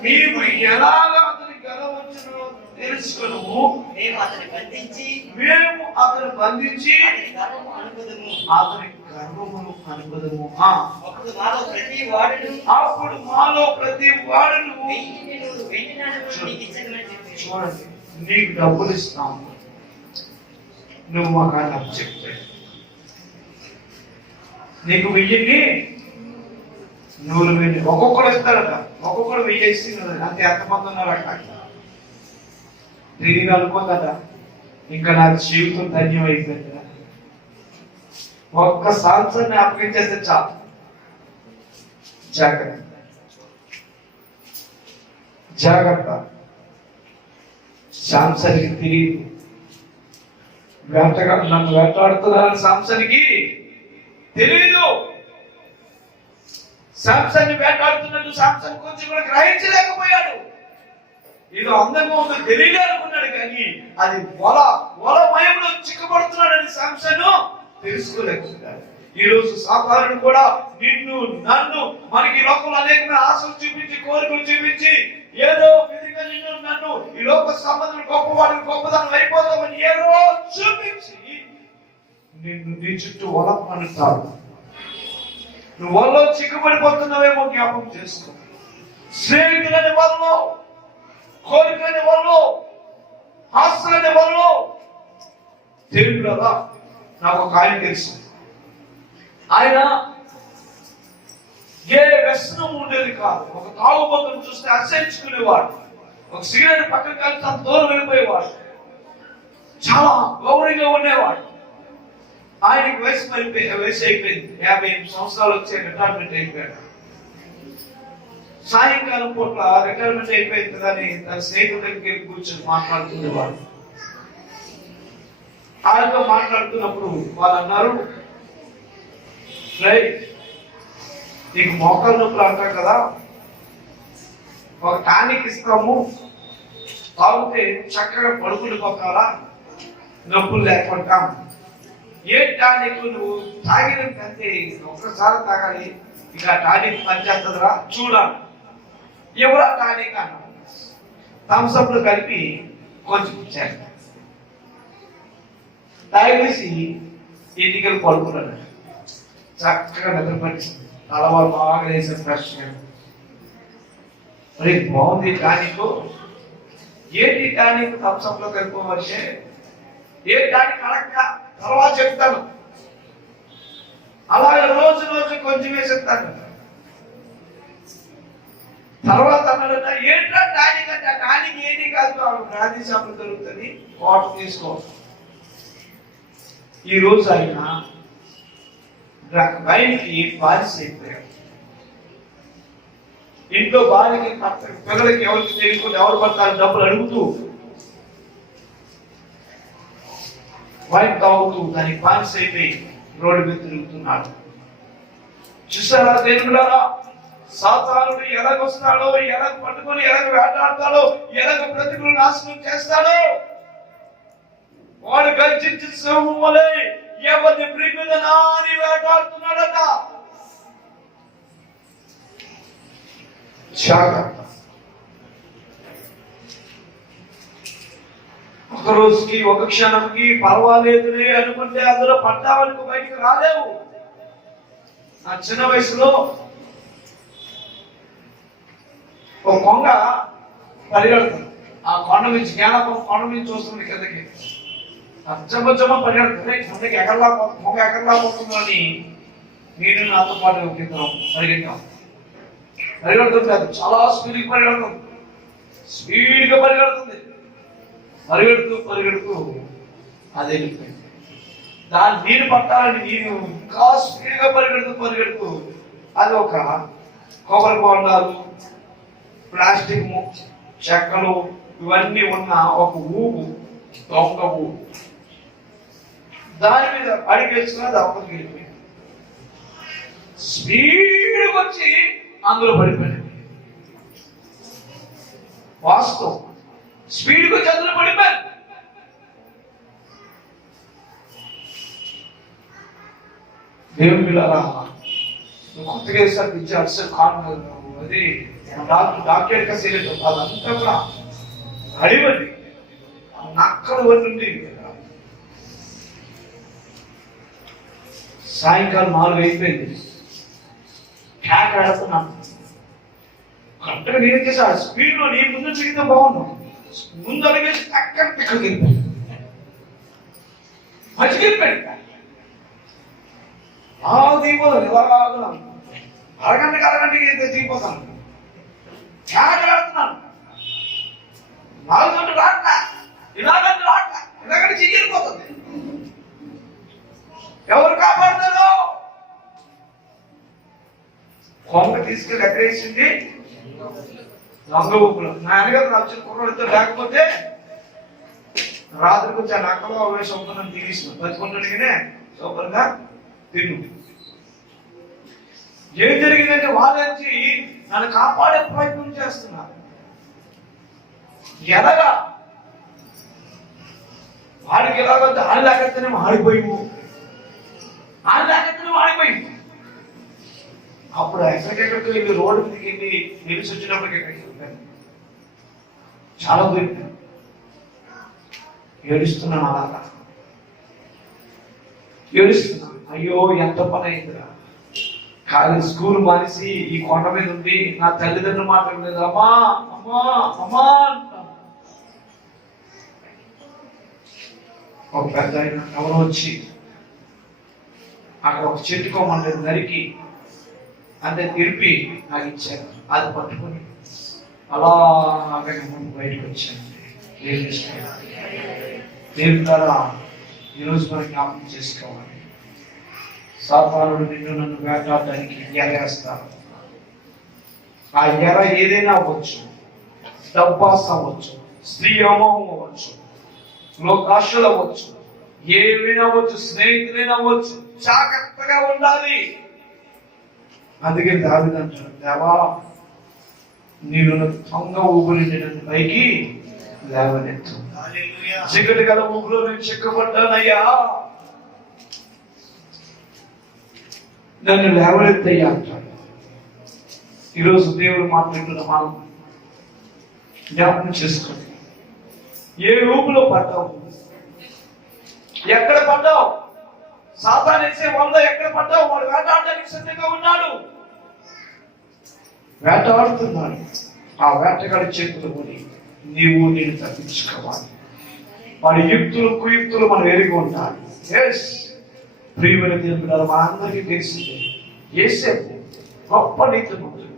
నీవు ఎలాగా అతని గెలవచ్చునో తెలుసుకును. మేము అతని బంధించి అతని గర్వమును అనుభదము. అప్పుడు మాలో ప్రతి వాడును చూడండి, నీకు డబ్బులు ఇస్తాము, నువ్వు మాకు అని చెప్తే నీకు 1000ని 100,000 ఒక్కొక్కడు ఇస్తారట. ఒక్కొక్కడు 1000 ఇస్తే అంతే. ఎంతమంది ఉన్నారట? తిరిగి అనుకోదట ఇంకా నా జీవితం ధన్యమైపోయింది. ఒక్క సంవత్సరాన్ని అప్పగించేస్తే చాలు. జాగ్రత్త. సాంసన్కి తిరిగి నన్ను వేటాడుతున్నారని సాంసన్కి తెలియదు. సాంసన్ వేటాడుతున్నట్టు సాంసన్ కొంచెం కూడా గ్రహించలేకపోయాడు. ఏదో అందంగా ఉందో తెలియదు అనుకున్నాడు, కానీ అది వలమయంలో చిక్కబడుతున్నాడని సాంసన్ తెలుసుకోలేకపోయాడు. ఈ రోజు సాధారణ కూడా నిన్ను నన్ను మనకి లోకంలో అనేకమైన ఆశలు చూపించి, కోరికలు చూపించి, ఏదో విధిగా నిన్ను నన్ను ఈ లోక సంబంధం గొప్పవాడిని గొప్పదనం అయిపోతామని ఏదో చూపించి నిన్ను నీ చుట్టూ వలపనుతాడు. నువ్వు వల్ల చిక్కుబడిపోతున్నావేమో జ్ఞాపకం చేసుకో. స్నేహితులనే వాళ్ళు, కోరికలనే వాళ్ళు, ఆస్తులనే వాళ్ళు. దేవుడు కదా, నాకు ఒక ఆయన తెలుసు. ఆయన ఏ వ్యసనం ఉండేది కాదు. ఒక తాగుబోతును చూస్తే అసహించుకునేవాడు. ఒక సిగరెట్ పక్కన కలిసి అంత దూరం వెళ్ళిపోయేవాడు. చాలా గౌరవంగా ఉండేవాడు. ఆయనకి వయసు అయిపోయింది. 58 సంవత్సరాలు వచ్చే రిటైర్మెంట్ అయిపోయాడు. సాయంకాలం పూట్ల రిటైర్మెంట్ అయిపోయింది కానీ తన స్నేహితుల దగ్గరికి కూర్చొని మాట్లాడుతుండేవాడు. ఆయనతో మాట్లాడుతున్నప్పుడు వాళ్ళు అన్నారు, నీకు మోకాలు నొప్పులు అంటారు కదా, ఒక టానిక్ ఇస్తాము, తాగితే చక్కగా పడుకుండిపోతారా, నొప్పులు లేకుండా. ఏ టానిక్ నువ్వు తాగినంతే ఒక్కసారి తాగాలి, ఇక టానిక్ పనిచేస్తుందిరా చూడాలి. ఎవరా టానిక్ అన్న థమ్స్అప్ లో కలిపి కొంచెం చేస్తా తాగేసి ఎన్నికలు పడుకున్నాడు. చక్కగా నిద్రపరిచింది. తలవారు బాగా వేసే ఫ్రెష్. మరి బాగుంది టానిక్. ఏంటి టానిక్ థమ్స్అప్ లో కలుపుకోమంటే, ఏ టానిక్ అడక్క తర్వాత చెప్తాను. అలాగే రోజు కొంచెం వేసేస్తాను. తర్వాత అన్నాడట, ఏంటో టానిక్ అంటే ఆ టానిక్ ఏంటి కాదు, గాంధీ షాప్ లో దొరుకుతుంది, వాటర్ తీసుకోవాలి. ఈ రోజు ఆయన వైన్కి బానిస అయిపోయాడు. ఇంట్లో భార్యకి పిల్లలకి ఎవరికి తెలియకుండా ఎవరు పడతారు డబ్బులు అడుగుతూ వైన్ తాగుతూ దానికి బానిస అయిపోయి రోడ్డు మీద తిరుగుతున్నాడు. చూసారా దేవుడారా, సాతానుడు ఎలాగొస్తాడో, ఎలాగ పట్టుకొని ఎలాగ వేటాడతాడో, ఎలాగ బ్రతుకులు నాశనం చేస్తాడో. వాడు గర్జించిన సింహం వలె ఎవరిని ప్రిమిదనా అని వేటాడుతున్నాడట. జాగ్రత్త. ఒక రోజుకి ఒక క్షణంకి పర్వాలేదులే అనుకుంటే అందులో పడ్డావనుకు బయటకు రాలేవు. నా చిన్న వయసులో ఒక కొంగ పరిగెడుతుంది. ఆ కొండ నుంచి జ్ఞానపం కొండ నుంచి చూస్తుంది కిందకి. అచ్చమచ్చమ పరిగెడుతుంది. కొండకి మొగ ఎగరలా పోతుందో అని నేను నాతో పాటు పరిగెట్టాం. పరిగెడుతుంది, అది చాలా స్పీడ్గా పరిగెడుతుంది, స్పీడ్గా పరిగెడుతుంది. పరిగెడుతూ పరిగెడుతూ అది వెళ్ళిపోయింది. దాన్ని నీరు పట్టాలని నీరు ఇంకా స్పీడ్గా పరిగెడుతూ అది ఒక కొబ్బరి బొండాలు, ప్లాస్టిక్ చెక్కలు ఇవన్నీ ఉన్న ఒక ఊపు, దొంగ ఊపు, దాని మీద అడిగేసుకుని అది అప్పటికి వెళ్ళిపోయింది. స్పీడ్గా వచ్చి అందులో పడిపోయింది. వాస్తవం, స్పీడ్గా వచ్చి అందులో పడిపోయింది. దేవుని పిల్లరా, కొత్తగా వేసారు ఇచ్చే అసలు కాను అది డాక్టర్ కసేలేదు, అదంతా కూడా అడివండి నక్కల వరకు ఉంది. సాయంకాలం 4 అయిపోయింది, క్యాక్ ఆడుతున్నాను. కరెక్ట్గా నేను చేసా స్పీడ్ లో నీ ముందు తిరిగితే బాగున్నాను, ముందు అడిగేసి అక్కడ ఇక్కడ గెలిపాను, మంచి గెలిపాడు. దిగిపోతాను ఇలాగా అరగంటకి దిగిపోతాను, క్యాక్ ఆడుతున్నాను. 4 గంటలు రాట్లా, ఇలాగంటే రాట్లా, ఇలాగంటే చెయ్యిపోతుంది. ఎవరు కాపాడుతారు? కొంగ తీసుకెళ్ళి ఎక్కడేసింది? దొంగ ఊపులు. నా వెనకాల నచ్చిన కుర్రలతో లేకపోతే రాత్రికి వచ్చి ఆ నక్కలో అవే సొంతం తీసిన బతుకుంటుండగానే శుభ్రంగా తిను. ఏం జరిగిందంటే వాళ్ళంచి నన్ను కాపాడే ప్రయత్నం చేస్తున్నారు. ఎలాగా? వాడికి ఎలాగంటే ఆడలేకనే ఆడిపోయివు, ఆడిపోయింది. అప్పుడు ఎక్కడికెక్కడికి వెళ్ళి రోడ్డు మీదకి వెళ్ళి నిలిచి వచ్చినప్పటికి ఎక్కడికి వెళ్తాను, చాలా దూరం ఏడుస్తున్నాను. అలాగా ఏడుస్తున్నాను, అయ్యో ఎంత పని అయిందిరా. కాలేజ్ స్కూల్ మానేసి ఈ కొండ మీద ఉంది, నా తల్లిదండ్రులు మాట్లాడలేదు, అమ్మా అమ్మా అమ్మా అంటాను. ఒక పెద్ద ఆయన ఎవరో వచ్చి అక్కడ ఒక చెట్టు కొమ్మని నరికి అంటే తిరిపి నాకు ఇచ్చారు. అది పట్టుకుని అలాగే బయటకు వచ్చాను. దేవుని ద్వారా ఈరోజు మనం జ్ఞాపకం చేసుకోవాలి. సాతానుడు నిన్ను నన్ను వేటాడడానికి ఎగరేస్తాడు. ఆ ఎర ఏదైనా అవ్వచ్చు, డబ్బాస్ అవ్వచ్చు, స్త్రీ అమోహం అవ్వచ్చు, లోకాశలు అవ్వచ్చు, ఏమైనా అవ్వచ్చు, స్నేహితులైనా అవ్వచ్చు. జాగ్రత్తగా ఉండాలి. అందుకే దావీదు అంటాడు, దేవా నేను దొంగ ఊపిరి నన్ను పైకి లేవనెత్తు, చీకటి గల ఊపిలో నేను చిక్కబడ్డానయ్యా, నన్ను లేవనెత్తయ్యా అంటాడు. ఈరోజు దేవుడు మాట్లాడుతున్న మనం జ్ఞాపకం చేసుకోండి. ఏ ఊపిలో పడ్డావు? ఎక్కడ పడ్డావు? సాతాను వేసే 100 ఎక్కడ పడ్డావు? వాడు వేటాడడానికి సిద్ధంగా ఉన్నాడు, వేటాడుతున్నాడు. ఆ వేటగాడి చేతులు కొని నీవు నేను తప్పించుకోవాలి. వాడి యుక్తులు కుయుక్తులు మనం ఎరిగి ఉండాలి. ఎస్ ప్రియమైన దేవుడు, మనందరికీ తెలిసిందే యేసేపు గొప్ప నీతిమంతుడు.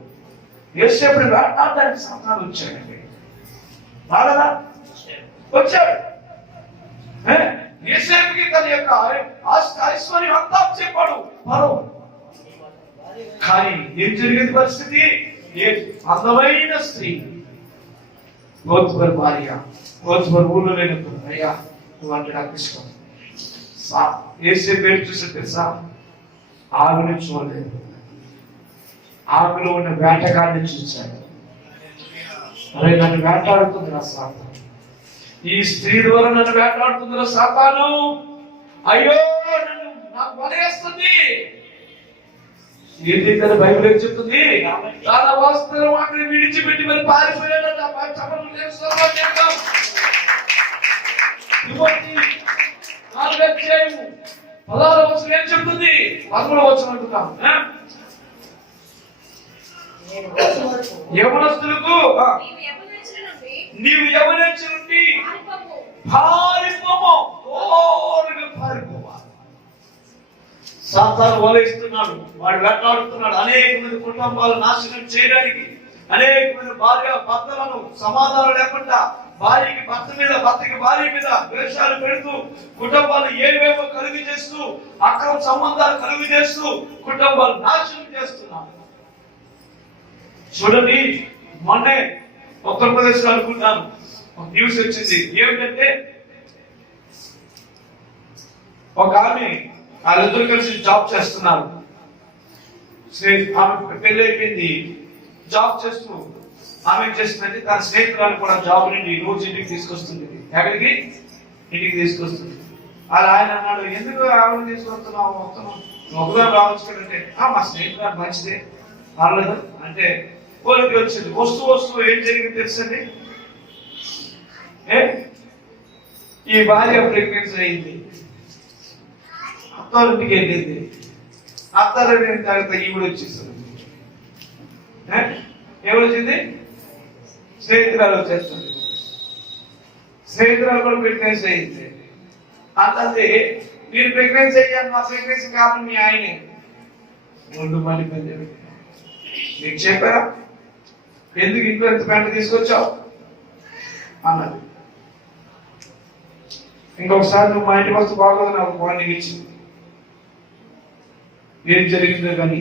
యేసేపుని వేటాడడానికి సాతాను వచ్చాడండి, బాగా వచ్చాడు. యేసేపుకి తన యొక్క ఐశ్వర్యం అంతా చెప్పాడు మరో. కానీ ఏం జరిగేది పరిస్థితి? అందమైన స్త్రీ గోత్బర్ భార్య, గోత్బర్ ఊళ్ళో లేనప్పుడు, అయ్యా నువ్వు అంటే నాకు ఇష్టం. యేసేపు పేరు చూసి తెలుసా? ఆగుని చూడలేదు, ఆకులో ఉన్న వేటగాడిని చూశాడు. అరే నన్ను వేటాడుతుంది నా సాతాను, ఈ స్త్రీ ద్వారా నన్ను వేటాడుతుందిరా సాతాను, అయ్యో నన్ను నాకు వదిలేస్తుంది. ఏంటి కదా బైబిల్ ఏం చెప్తుంది? తన వస్త్రం అక్కడ విడిచిపెట్టి మరి పారిపోయాడు. 16వ వచనం ఏం చెప్తుంది? 13వ వచనం అంటున్నాం, యవనస్తులకు నీవు యవనించి నుండి పారిపోము, పారిపోవాలి. సాతాను వలయిస్తున్నాడు, వాడు వెంటాడుతున్నాడు అనేక మంది కుటుంబాలు నాశనం చేయడానికి. అనేక మంది భార్య భర్తలను సమాధానం లేకుండా భార్యకి భర్త మీద, భర్తకి భార్య మీద ద్వేషాలు పెడుతూ కుటుంబాలు ఏవేవో కలుగు చేస్తూ అక్రమ సంబంధాలు కలుగు చేస్తూ కుటుంబాలు నాశనం చేస్తున్నారు. చూడండి, మొన్నే ఉత్తరప్రదేశ్ లో అనుకుంటాను ఒక న్యూస్ వచ్చింది. ఏమిటంటే ఒక ఆమె, వాళ్ళిద్దరు కలిసి జాబ్ చేస్తున్నారు. ఆమె పెళ్లి అయిపోయింది, జాబ్ చేస్తూ ఆమె చేస్తుందంటే తన స్నేహితురాలు కూడా జాబ్ నుండి రోజు ఇంటికి తీసుకొస్తుంది. ఎక్కడికి? ఇంటికి తీసుకొస్తుంది. అలా ఆయన అన్నాడు, ఎందుకు ఆవిడ తీసుకొస్తున్నావు, ఒకదాని రావచ్చు కదంటే, మా స్నేహితురాలు మంచిదే రాలేదు అంటే పోలికి వచ్చింది. వస్తూ ఏం జరిగింది తెలుసండి? ఈ భార్య ప్రెగ్నెన్సీ అయింది, అత్తారింటికి వెళ్ళింది. అత్తారింటికి తర్వాత ఈవిడ వచ్చేస్తుంది. ఏమొచ్చింది? స్నేహితురాలు వచ్చేస్తుంది. స్నేహితురాలు కూడా ప్రెగ్నెన్సీ అయింది. అంతే, మీరు ప్రెగ్నెన్సీ అయ్యాను, మా ప్రెగ్నెన్సీ కారణం మీ ఆయనే. ముందు మళ్ళీ నీకు చెప్పారా ఎందుకు ఇంట్లో ఎంత పెంట తీసుకొచ్చావు అన్నది. ఇంకొకసారి నువ్వు మా ఇంటికి వస్తే బాగోదు, నాకు వార్నింగ్ ఇచ్చింది. ఏం జరిగిందో కానీ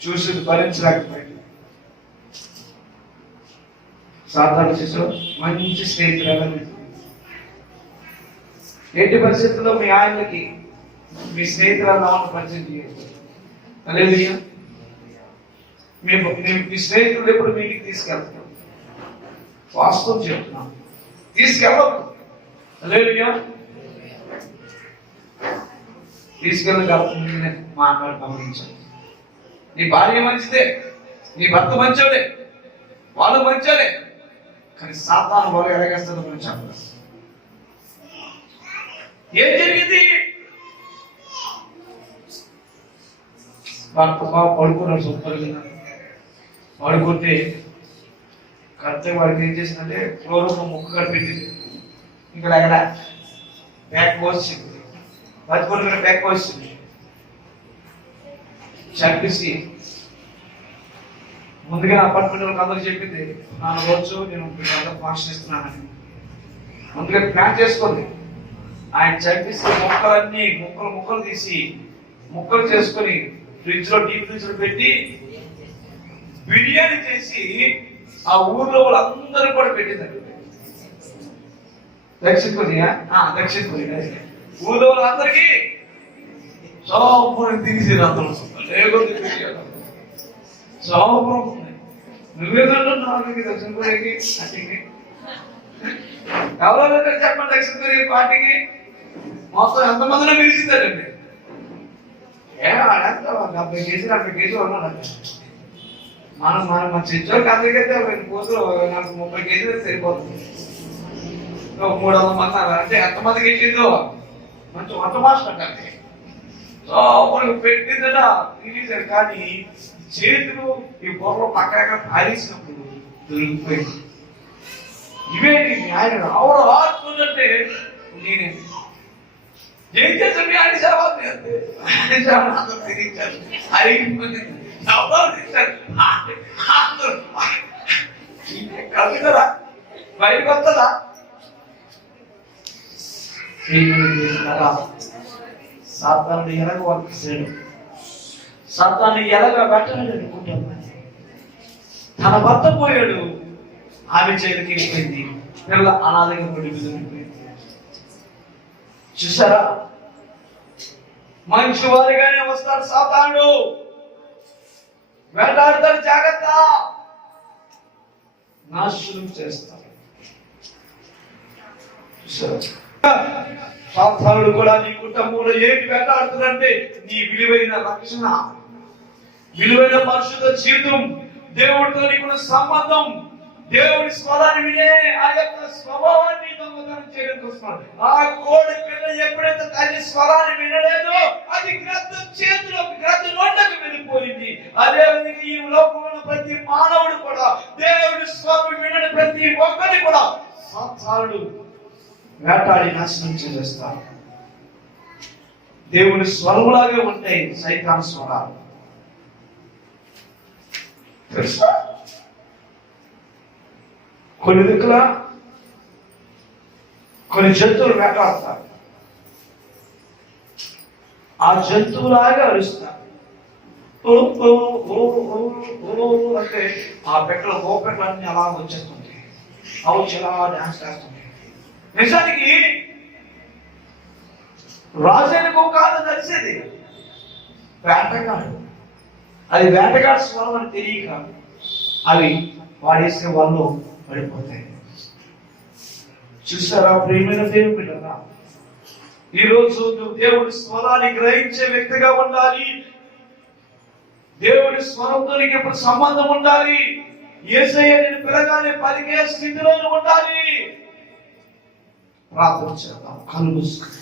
చూసి భరించలేకపోయింది. సాధారణ శిశువు మంచి స్నేహితురాలు. ఎట్టి పరిస్థితుల్లో మీ ఆయనకి మీ స్నేహితురాలు పరిచయం చేయాలి. అలేదుగా మీ స్నేహితులు ఎప్పుడు మీ ఇంటికి తీసుకెళ్తాం, వాస్తవం చెప్తున్నాం, తీసుకెళ్ళదు. అలేదుగా తీసుకెళ్ళగలుగుతుంది. మాట్లాడి గమనించాలి. నీ భార్య మంచిదే, నీ భర్త మంచోడే, వాళ్ళు మంచోడే, కానీ సాతాను వాళ్ళు ఎలాగేస్తుందో మనం చెప్పలేదు. ఏం జరిగింది? భర్త బాగా పడుకున్నాడు, సూపర్గా పడుకుంటే కరెక్ట్గా వాడికి ఏం చేసిందంటే ఫ్లోర్ ఒక ముక్క కనిపెట్టింది. ఇక్కడ ఎక్కడ బ్యాక్ పోసింది, బతికొండ బ్యాక్ పోసింది. చంపేసి ముందుగా అపార్ట్మెంట్ వాళ్ళకి అందరూ చెప్పింది, నా రోజు నేను ఫంక్షన్ ఇస్తున్నానని ముందుగా ప్లాన్ చేసుకుంది. ఆయన చంపేసి ముక్కలన్నీ ముక్కలు తీసి ముక్కలు చేసుకొని ఫ్రిడ్జ్ లో, డీప్ ఫ్రిడ్జ్ లో పెట్టి బిర్యానీ చేసి ఆ ఊర్లో వాళ్ళందరూ కూడా పెట్టిందండి. దక్షిణ కొరియా ఊర్లో వాళ్ళందరికీ సోమపురం తిరిగి అందరూ సోమపురం నువ్వేదంటే నాలుగు దక్షిణ కొరియాకి పార్టీకి ఎవరో చెప్పండి. దక్షిణ కొరియా పార్టీకి మొత్తం ఎంతమందిలో పిలిచిందండి? ఆడంతా 70 కేజీలు 60 కేజీలు ఉన్నాడు. మన చిచ్చోళ్ళకి అందరికైతే 2 కోసులు 30 కేజీలు సరిపోతుంది. 300 మంది అంటే ఎంతమందికి వెళ్ళిందో మంచి వంట మాస్టర్ అంటే మనకు పెట్టిందట తినేసారు. కానీ చేతులు ఈ బొమ్మలు పక్కగా పారేసినప్పుడు దొరికిపోయింది. ఇవేంటి ఆయన ఆవిడ ఆడుతుందంటే నేనే ఏం చేశాను? మీ ఆయన సేవ తిరిగించారు, కలుగుతుందా, బయటకు వస్తుందా? సాతాను ఎలాగ వర్తిస్తాడు, సాతాను ఎలాగ పెట్టాలని అనుకుంటున్నాను. తన భర్త పోయాడు, ఆమె చేతికి వెళ్ళిపోయింది, పిల్ల అనాథగా పడిపోయింది. చూసారా, మంచి వారిగానే వస్తాడు సాతానుడు, వేటాడతాడు, జాగ్రత్త, నాశనం చేస్తాడు. సాతానుడు కూడా నీ కుటుంబంలో ఏంటి వేటాడుతుందంటే నీ విలువైన రక్షణ, విలువైన పరిశుద్ధ జీవితం, దేవుడితో నీకున్న సంబంధం, దేవుడి స్వరాన్ని వినే ఆ యొక్క స్వభావాన్ని దొంగతనం చేయడం చూస్తున్నాడు. ఆ కోడి పిల్ల ఎప్పుడైతే తల్లి స్వరాన్ని వినలేదో అది గ్రంథం చేతిలోకి, గ్రంథం నోట్లోకి వెళ్ళిపోయింది. అదే విధంగా ఈ లోకంలో ప్రతి మానవుడు కూడా దేవుడి స్వరం వినని ప్రతి ఒక్కరిని కూడా సాతానుడు వేటాడి నాశనం చేస్తాడు. దేవుని స్వరములాగే ఉంటాయి సైతాన్ స్వరాలు. తెలుసా? కొన్ని దిక్కుల కొన్ని జంతువులు వేటాడతారు, ఆ జంతువులాగా అరుస్తారు. ఓ ఓ ఓ ఓ ఓ అంటే ఆ పెట్టలు గోపెట్లన్నీ అలా వచ్చేస్తుంది, అవి చాలా డాన్స్ చేస్తుంది. నిజానికి రాజులకు కాదు తెలిసేది, వేటగాడు. అది వేటగాడు స్వరం అని తెలియక అవి వాడేసే వాళ్ళు పడిపోతాయి. చూసారా ప్రియమైన దేవుని బిడ్డలారా, ఈరోజు నువ్వు దేవుడి స్వరాన్ని గ్రహించే వ్యక్తిగా ఉండాలి. దేవుడి స్వరంతో నీకు ఎప్పుడు సంబంధం ఉండాలి. యేసయ్య నిన్ను పిలగానే పలికే స్థితిలో ఉండాలి. ప్రార్థన చేద్దాం, కళ్ళు మూసుకొని.